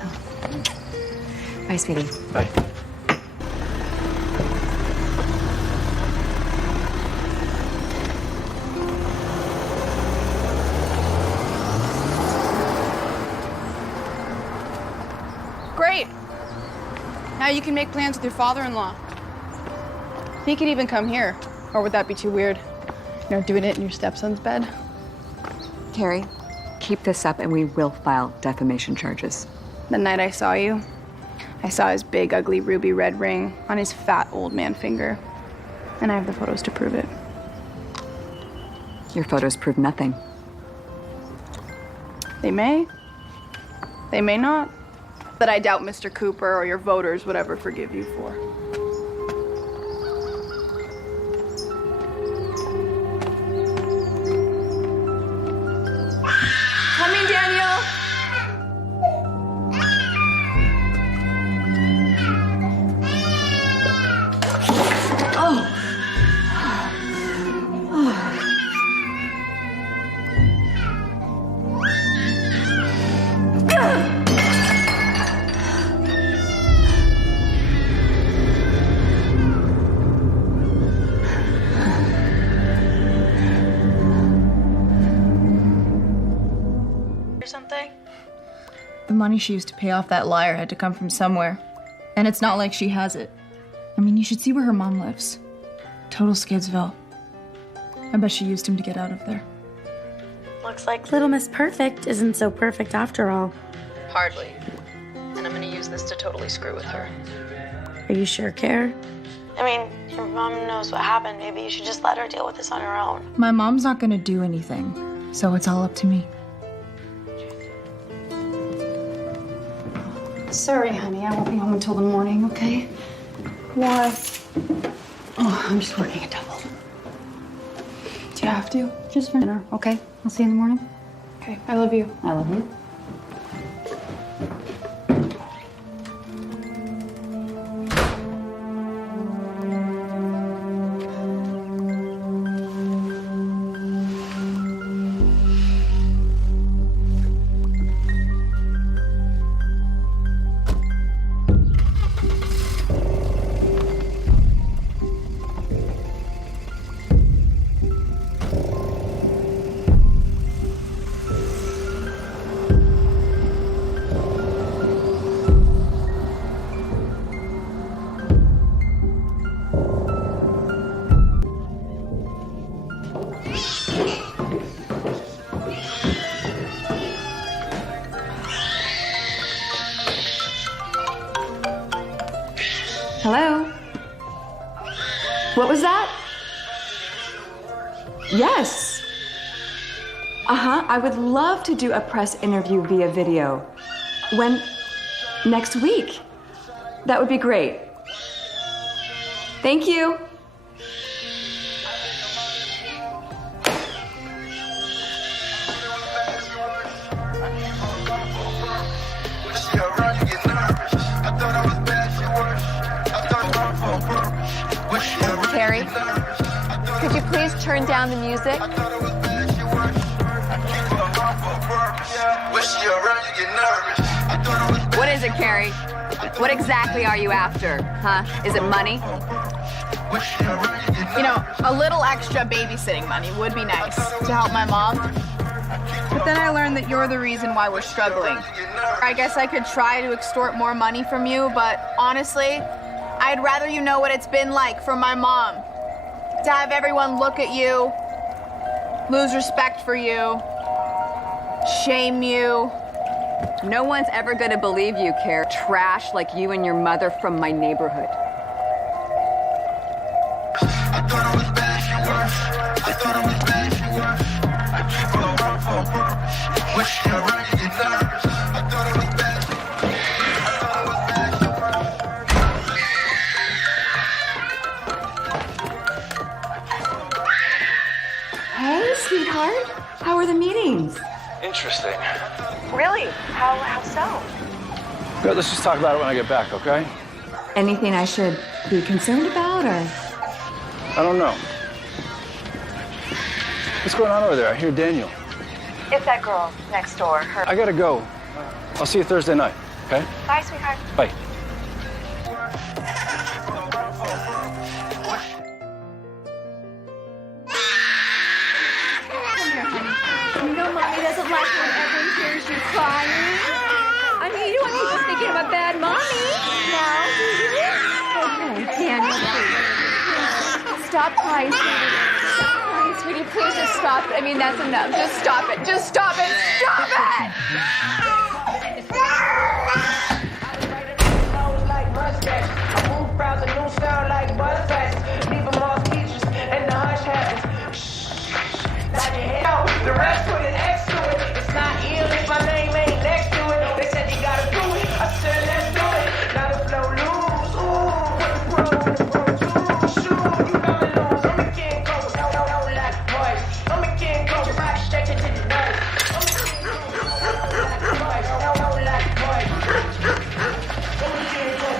Bye, sweetie. Bye. Great. Now you can make plans with your father-in-law. He could even come here. Or would that be too weird? You know, doing it in your stepson's bed? Carrie, keep this up and we will file defamation charges. The night I saw you, I saw his big, ugly ruby red ring on his fat old man finger. And I have the photos to prove it. Your photos prove nothing. They may. They may not. But I doubt Mr. Cooper or your voters would ever forgive you for. Coming, Daniel. The money she used to pay off that liar had to come from somewhere. And it's not like she has it. I mean, you should see where her mom lives. Total Skidsville. I bet she used him to get out of there. Looks like Little Miss Perfect isn't so perfect after all. Hardly. And I'm gonna use this to totally screw with her. Are you sure, Care? I mean, your mom knows what happened. Maybe you should just let her deal with this on her own. My mom's not gonna do anything, so it's all up to me. Sorry, honey, I won't be home until the morning, okay? Why? Oh, I'm just working a double. Do you have to? Just for dinner, okay? I'll see you in the morning. Okay, I love you. I love you. Hello? What was that? Yes. I would love to do a press interview via video. When? Next week. That would be great. Thank you. turn down the music? What is it, Carrie? What exactly are you after, huh? Is it money? You know, a little extra babysitting money would be nice to help my mom. But then I learned that you're the reason why we're struggling. I guess I could try to extort more money from you, but honestly, I'd rather you know what it's been like for my mom. To have everyone look at you, lose respect for you, shame you. No one's ever gonna believe you, Care. Trash like you and your mother from my neighborhood. Hey, sweetheart. How are the meetings? Interesting. Really? How so? Good, let's just talk about it when I get back, okay? Anything I should be concerned about, or? I don't know. What's going on over there? I hear Daniel. It's that girl next door. I gotta go. I'll see you Thursday night, okay? Bye, sweetheart. Bye. You know Mommy doesn't like when everyone hears you crying. I mean, you don't want people thinking I'm a bad mommy. No, do you? Okay, Daniel, please. Stop crying, sweetie. Stop crying, sweetie. Please just stop it. I mean, that's enough. Just stop it. Just stop it. Stop it! The rest with an X to it. It's not ill if my name ain't next to it. They said you gotta do it. I said let's do it. Now the flow loose. Ooh, what the pro do? Shoot, you gotta lose. I'm a king coach. No, like boys. I'm a king coach. Rock stretch it to the nose. I'm a king coach. No, like boys. I'm a king coach.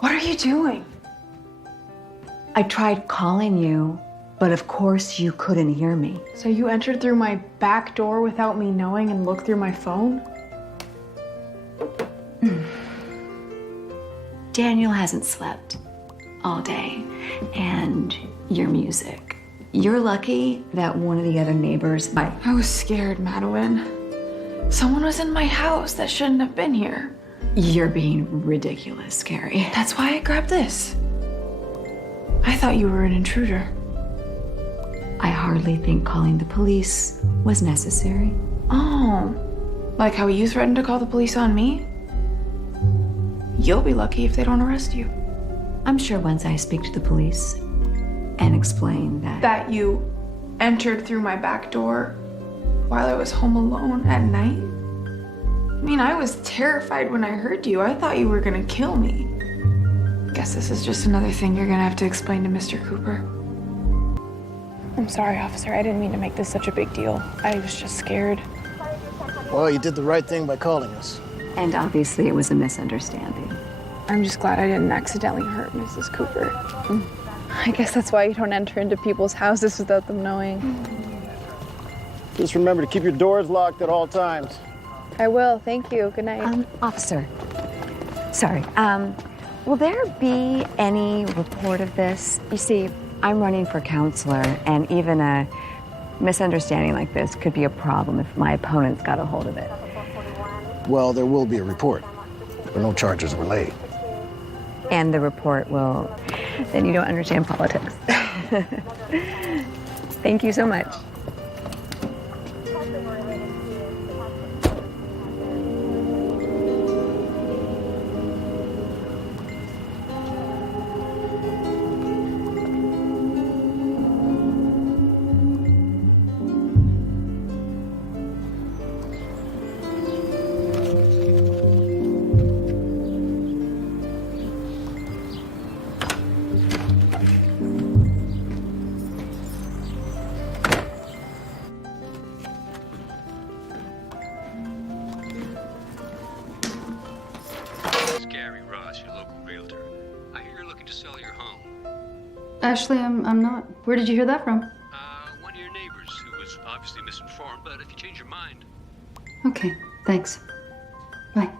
What are you doing? I tried calling you, but of course you couldn't hear me. So you entered through my back door without me knowing and looked through my phone? Daniel hasn't slept all day, and your music. You're lucky that one of the other neighbors I was scared, Madeline. Someone was in my house that shouldn't have been here. You're being ridiculous, Carrie. That's why I grabbed this. I thought you were an intruder. I hardly think calling the police was necessary. Oh, like how you threatened to call the police on me? You'll be lucky if they don't arrest you. I'm sure once I speak to the police and explain That you entered through my back door while I was home alone at night? I mean, I was terrified when I heard you. I thought you were gonna kill me. Guess this is just another thing you're gonna have to explain to Mr. Cooper. I'm sorry, officer. I didn't mean to make this such a big deal. I was just scared. Well, you did the right thing by calling us. And obviously it was a misunderstanding. I'm just glad I didn't accidentally hurt Mrs. Cooper. I guess that's why you don't enter into people's houses without them knowing. Just remember to keep your doors locked at all times. I will. Thank you. Good night. Officer. Sorry. Will there be any report of this? You see, I'm running for counselor, and even a misunderstanding like this could be a problem if my opponents got a hold of it. Well, there will be a report, but no charges were laid. And the report will... Then you don't understand politics. Thank you so much. Ashley, I'm not. Where did you hear that from? One of your neighbors who was obviously misinformed, but if you change your mind. Okay, thanks. Bye.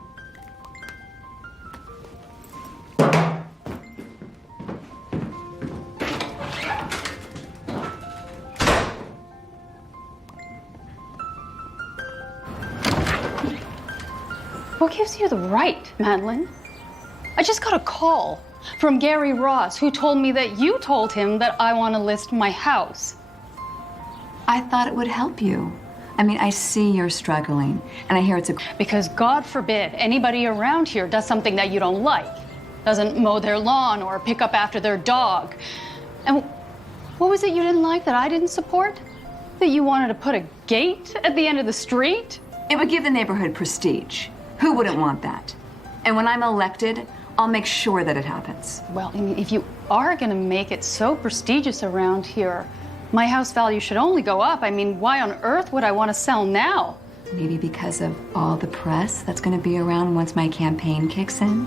What gives you the right, Madeline? I just got a call from Gary Ross, who told me that you told him that I want to list my house. I thought it would help you. I mean, I see you're struggling, and I hear it's a... Because God forbid anybody around here does something that you don't like. Doesn't mow their lawn or pick up after their dog. And what was it you didn't like that I didn't support? That you wanted to put a gate at the end of the street? It would give the neighborhood prestige. Who wouldn't want that? And when I'm elected, I'll make sure that it happens. Well, I mean, if you are going to make it so prestigious around here, my house value should only go up. I mean, why on earth would I want to sell now? Maybe because of all the press that's going to be around once my campaign kicks in.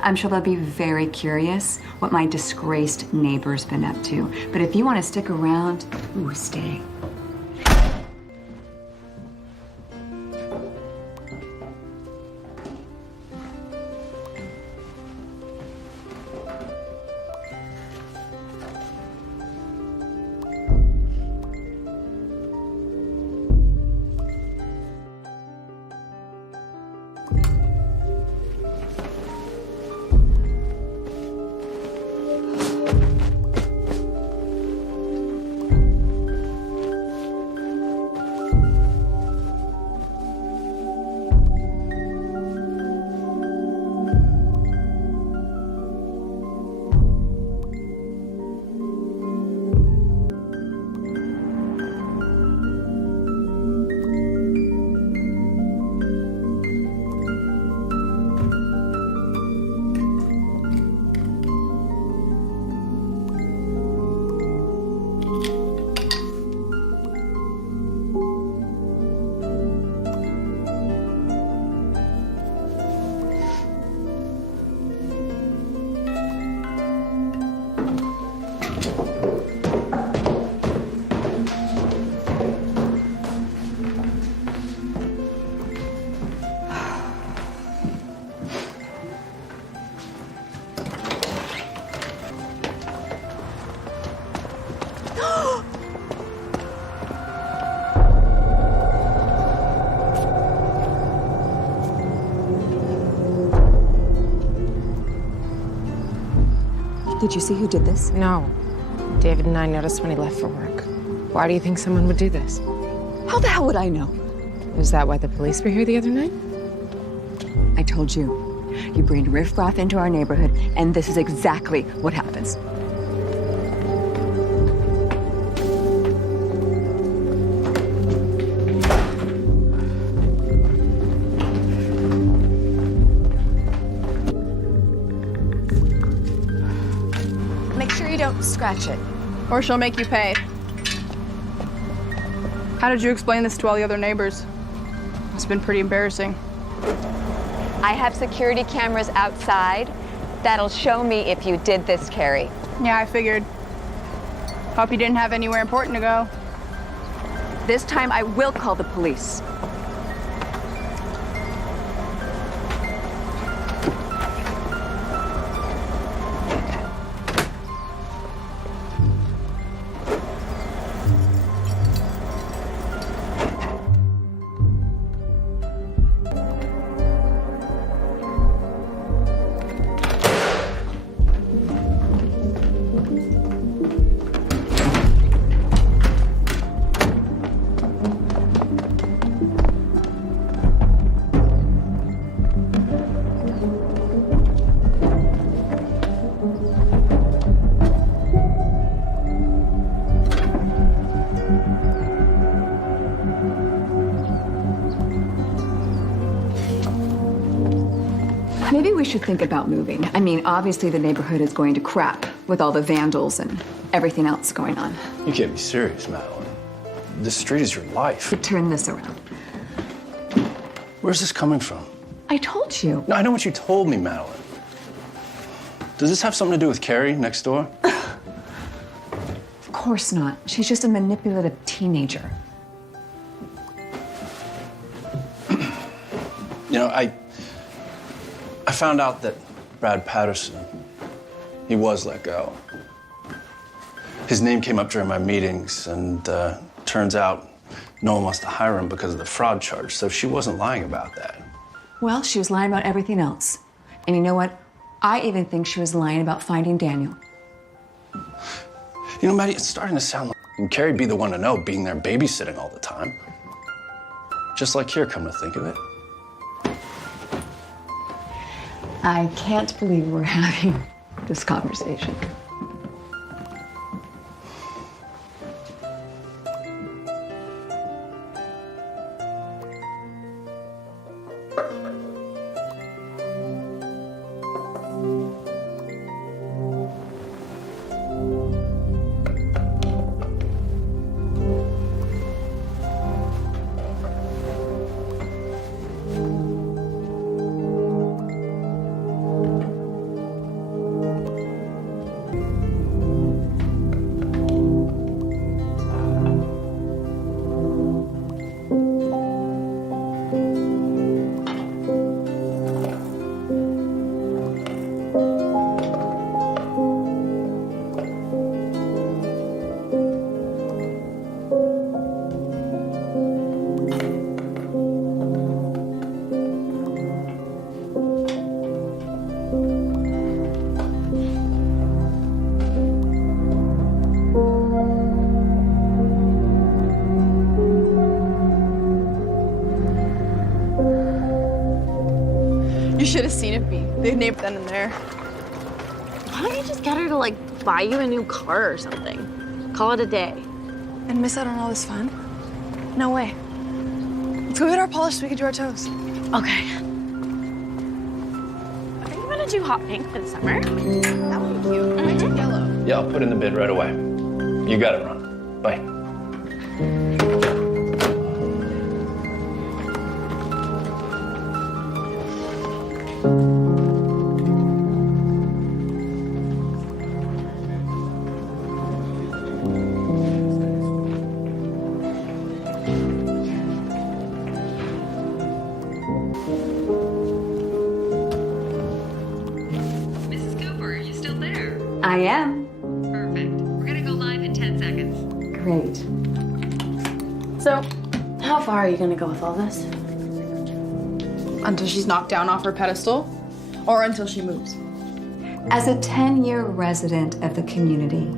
I'm sure they'll be very curious what my disgraced neighbor's been up to. But if you want to stick around, ooh, stay. Did you see who did this? No. David and I noticed when he left for work. Why do you think someone would do this? How the hell would I know? Is that why the police were here the other night? I told you. You bring riffraff into our neighborhood, and this is exactly what happens. Make sure you don't scratch it. Or she'll make you pay. How did you explain this to all the other neighbors? It's been pretty embarrassing. I have security cameras outside. That'll show me if you did this, Carrie. Yeah, I figured. Hope you didn't have anywhere important to go. This time I will call the police. Maybe we should think about moving. I mean, obviously the neighborhood is going to crap with all the vandals and everything else going on. You can't be serious, Madeline. This street is your life. Turn this around. Where's this coming from? I told you. No, I know what you told me, Madeline. Does this have something to do with Carrie next door? course not. She's just a manipulative teenager. You know, I found out that Brad Patterson, he was let go. His name came up during my meetings, and turns out no one wants to hire him because of the fraud charge, so she wasn't lying about that. Well, she was lying about everything else. And you know what? I even think she was lying about finding Daniel. You know, Maddie, it's starting to sound like Carrie'd be the one to know, being there babysitting all the time. Just like here, come to think of it. I can't believe we're having this conversation. You should have seen it be. They named then and there. Why don't you just get her to, like, buy you a new car or something? Call it a day. And miss out on all this fun? No way. Let's go get our polish so we can do our toes. Okay. Are you gonna do hot pink for the summer? That would be cute. I took yellow. Yeah, I'll put in the bid right away. You got it, Ron. Bye. I am. Perfect. We're gonna go live in 10 seconds. Great. So, how far are you gonna go with all this? Until she's knocked down off her pedestal, or until she moves. As a 10-year resident of the community,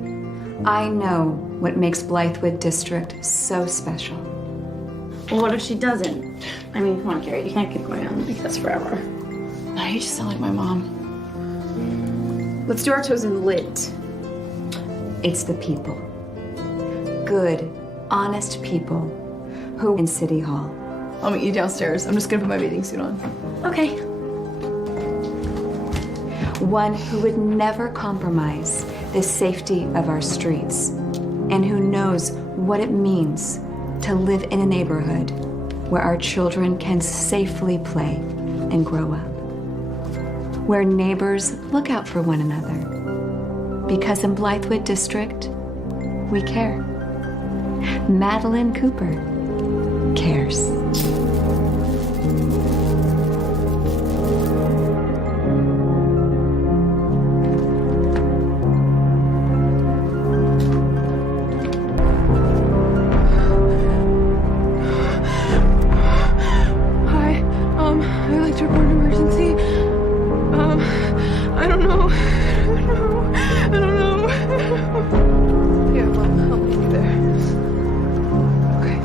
I know what makes Blythewood District so special. Well, what if she doesn't? I mean, come on, Carrie, you can't keep going on like this forever. Now you just sound like my mom. Let's do our toes in lit. It's the people. Good, honest people who in City Hall. I'll meet you downstairs. I'm just gonna put my bathing suit on. Okay. One who would never compromise the safety of our streets and who knows what it means to live in a neighborhood where our children can safely play and grow up. Where neighbors look out for one another. Because in Blythewood District, we care. Madeline Cooper cares. Hi, I'd like to report an emergency. I don't know. Yeah, well, I'll meet you there. Okay.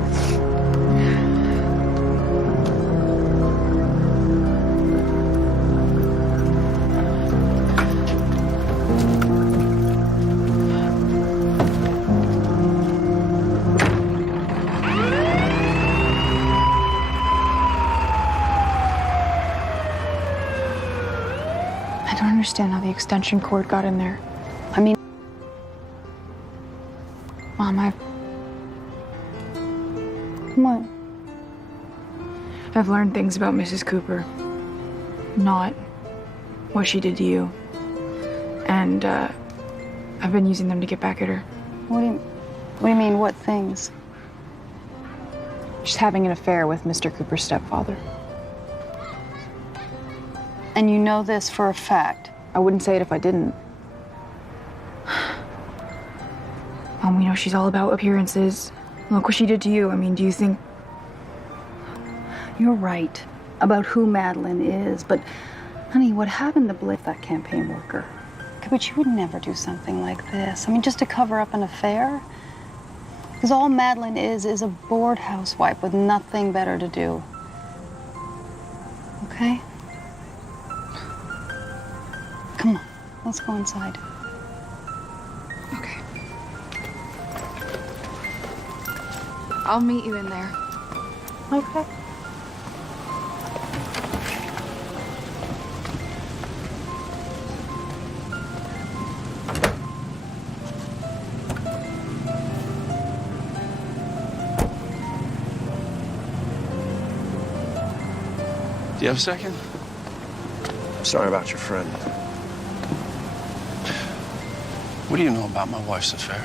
I don't understand how the extension cord got in there. I mean, Mom, What? I've learned things about Mrs. Cooper. Not what she did to you. And, I've been using them to get back at her. What do you mean, what things? She's having an affair with Mr. Cooper's stepfather. And you know this for a fact? I wouldn't say it if I didn't. Mom, we know she's all about appearances. Look what she did to you. I mean, do you think... You're right about who Madeline is, but honey, what happened to Blake, that campaign worker? But you would never do something like this. I mean, just to cover up an affair? Because all Madeline is a bored housewife with nothing better to do. Okay? Come on, let's go inside. Okay. I'll meet you in there. Okay. Do you have a second? I'm sorry about your friend. What do you know about my wife's affair?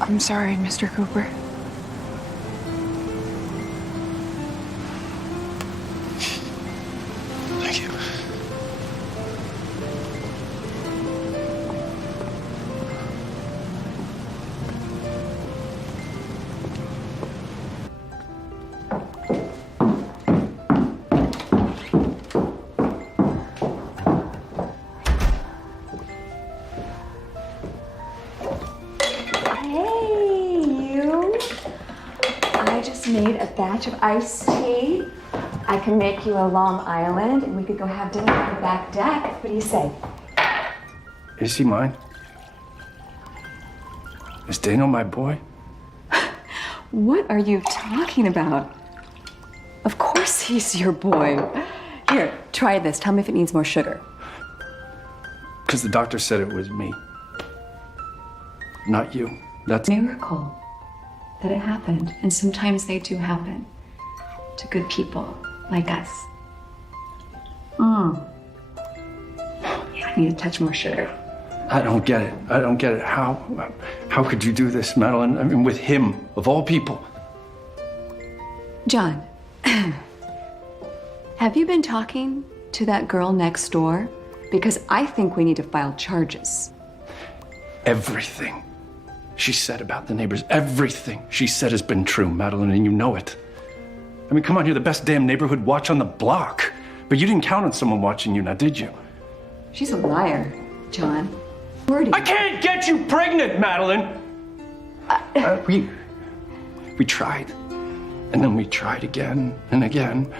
I'm sorry, Mr. Cooper. Thank you. Made a batch of iced tea. I can make you a Long Island and we could go have dinner on the back deck. What do you say? Is he mine? Is Daniel my boy? What are you talking about? Of course he's your boy. Here, try this. Tell me if it needs more sugar. Because the doctor said it was me. Not you. That's a miracle that it happened. And sometimes they do happen to good people like us. Yeah, I need a touch more sugar. I don't get it. I don't get it. How could you do this, Madeline? I mean, with him, of all people. John, have you been talking to that girl next door? Because I think we need to file charges. Everything she said about the neighbors, everything she said has been true, Madeline, and you know it. I mean, come on, you're the best damn neighborhood watch on the block. But you didn't count on someone watching you, now did you? She's a liar, John. I can't get you pregnant, Madeline! We tried. And then we tried again and again.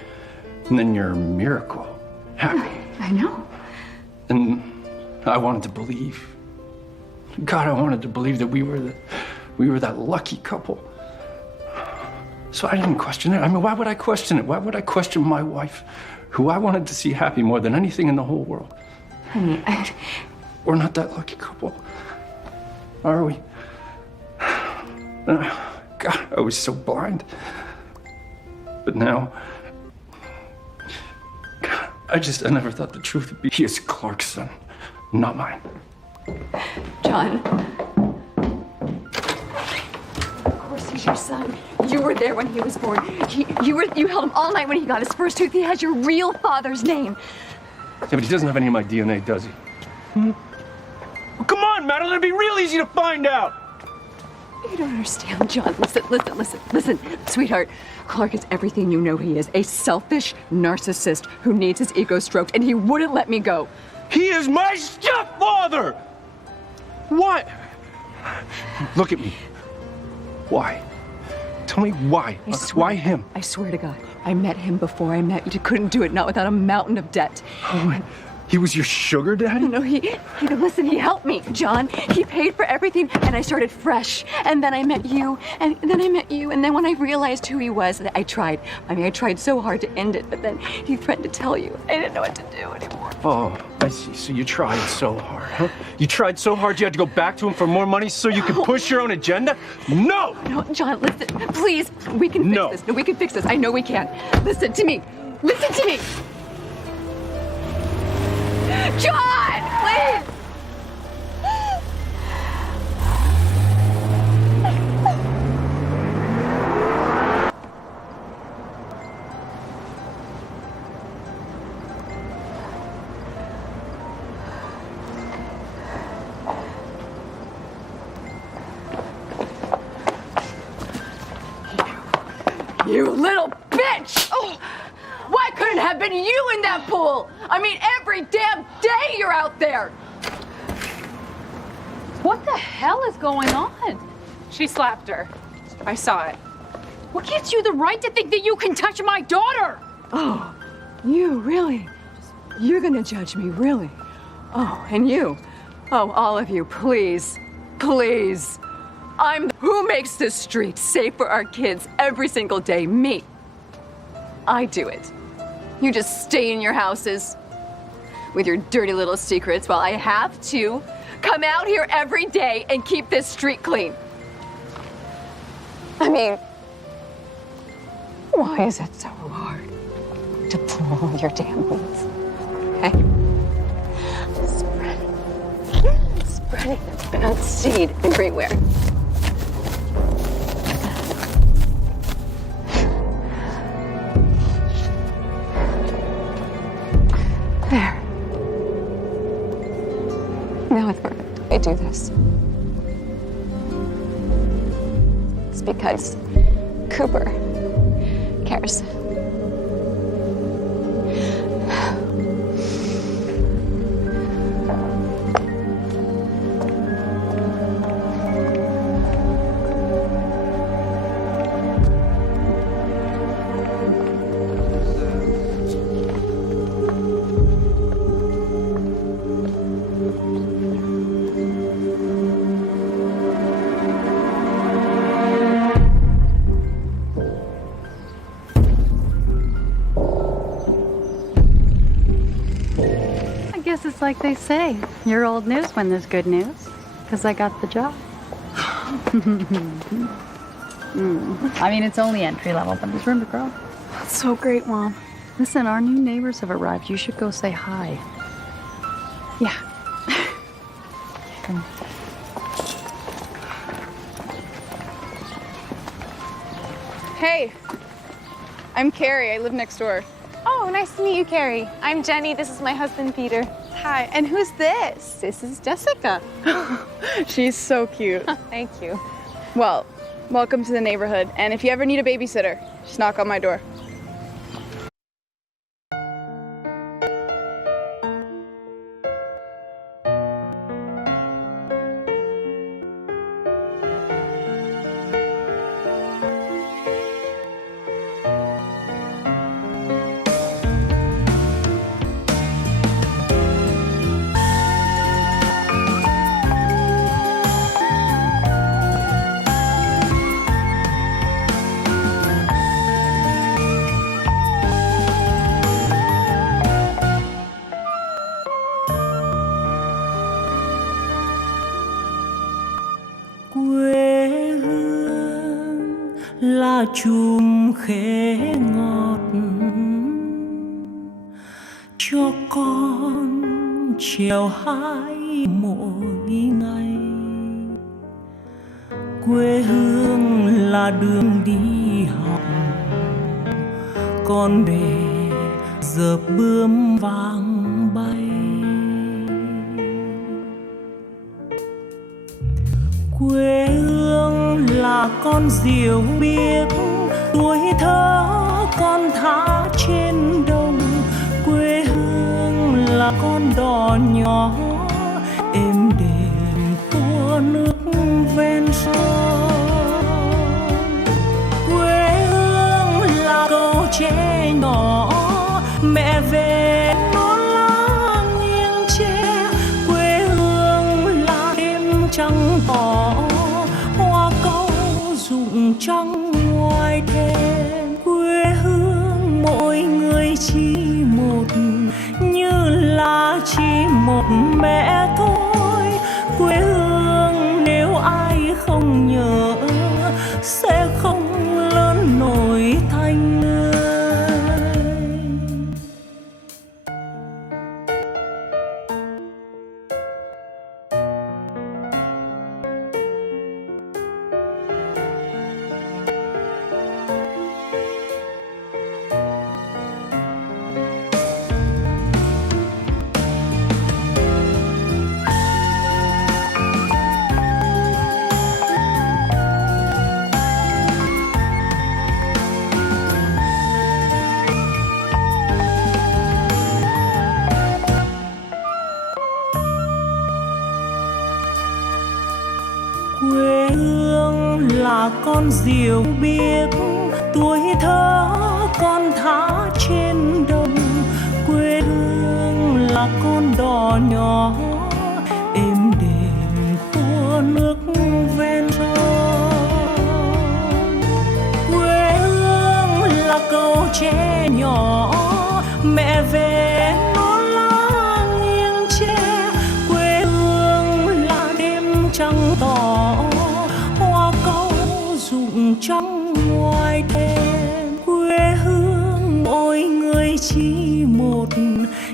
And then your miracle happened. I know. And I wanted to believe. God, I wanted to believe that we were that lucky couple. So I didn't question it. I mean, why would I question it? Why would I question my wife, who I wanted to see happy more than anything in the whole world? Honey, We're not that lucky couple, are we? God, I was so blind. But now, God, I never thought the truth would be he is Clark's son, not mine. John. Of course he's your son. You were there when he was born. You held him all night when he got his first tooth. He has your real father's name. Yeah, but he doesn't have any of my DNA, does he? Well, come on, Madeline, it'd be real easy to find out. You don't understand, John. Listen, sweetheart. Clark is everything you know he is. A selfish narcissist who needs his ego stroked, and he wouldn't let me go. He is my stepfather! What? Look at me. Why? Tell me why. Why him? I swear to God, I met him before I met you. You couldn't do it, not without a mountain of debt. Oh, He was your sugar daddy? No, listen, he helped me, John. He paid for everything, and I started fresh. And then I met you, and then I met you, and then when I realized who he was, I tried. I tried so hard to end it, but then he threatened to tell you. I didn't know what to do anymore. Oh, I see. So you tried so hard, huh? You tried so hard you had to go back to him for more money so you could push your own agenda? No! No, John, listen, please. We can fix this. No, we can fix this. I know we can. Listen to me. Listen to me. John, please! You little bitch! Oh, why couldn't it have been you in that pool? Every damn day you're out there! What the hell is going on? She slapped her. I saw it. What gives you the right to think that you can touch my daughter? Oh, you really? You're gonna judge me, really? Oh, and you? Oh, all of you, please, please. Who makes this street safe for our kids every single day? Me. I do it. You just stay in your houses with your dirty little secrets while I have to come out here every day and keep this street clean. Why is it so hard to pull your damn weeds? Okay? Spreading this bad seed everywhere. There. Now it's perfect. I do this. It's because Cooper cares. It's like they say, you're old news when there's good news, because I got the job. It's only entry level, but there's room to grow. That's so great, Mom. Listen, our new neighbors have arrived. You should go say hi. Yeah. Hey, I'm Carrie. I live next door. Oh, nice to meet you, Carrie. I'm Jenny. This is my husband, Peter. Hi, and who's this? This is Jessica. She's so cute. Thank you. Well, welcome to the neighborhood. And if you ever need a babysitter, just knock on my door. Chùm khế ngọt cho con chiều hái mỗi ngày. Quê hương là đường đi học, con bè giờ bướm vàng bay. Quê hương là con diều biếc, tuổi thơ con thả trên đồng. Quê hương là con đò nhỏ êm đềm của nước ven sông. Quê hương là câu trẻ nhỏ mẹ về non láng trắng tỏ, hoa cau rụng trắng ngoài thềm. Quê hương mỗi người chỉ một, như là chỉ một mẹ thôi. Quê hương nếu ai không nhớ sẽ không lớn nổi thành người. Quê hương là con diều biếc, tuổi thơ con thả trên đồng. Quê hương là con đò nhỏ êm đềm của nước ven sông. Quê hương là câu tre nhỏ mẹ về non lá nghiêng tre. Quê hương là đêm trăng tỏ, hoa cau rụng trắng ngoài thềm. Quê hương mỗi người chỉ một,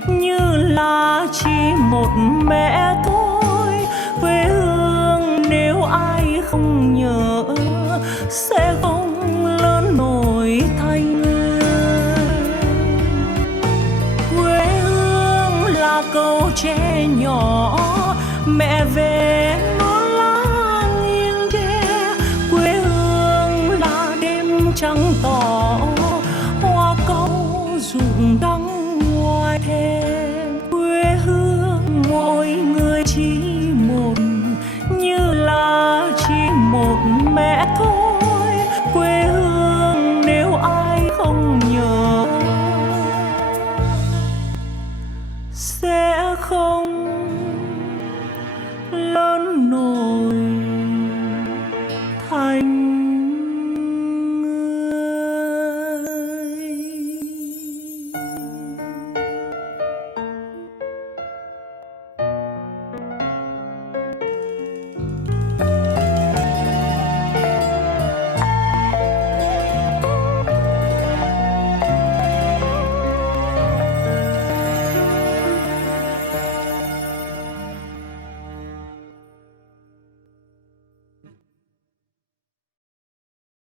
như là chỉ một mẹ thôi. Quê hương nếu ai không nhớ sẽ không lớn nổi thành người. Quê hương là câu tre nhỏ mẹ về non lá nghiêng tre. Quê hương là đêm trăng tỏ, hoa cau rụng trắng ngoài thềm. Quê hương mỗi người chỉ một, như là chỉ một mẹ thôi.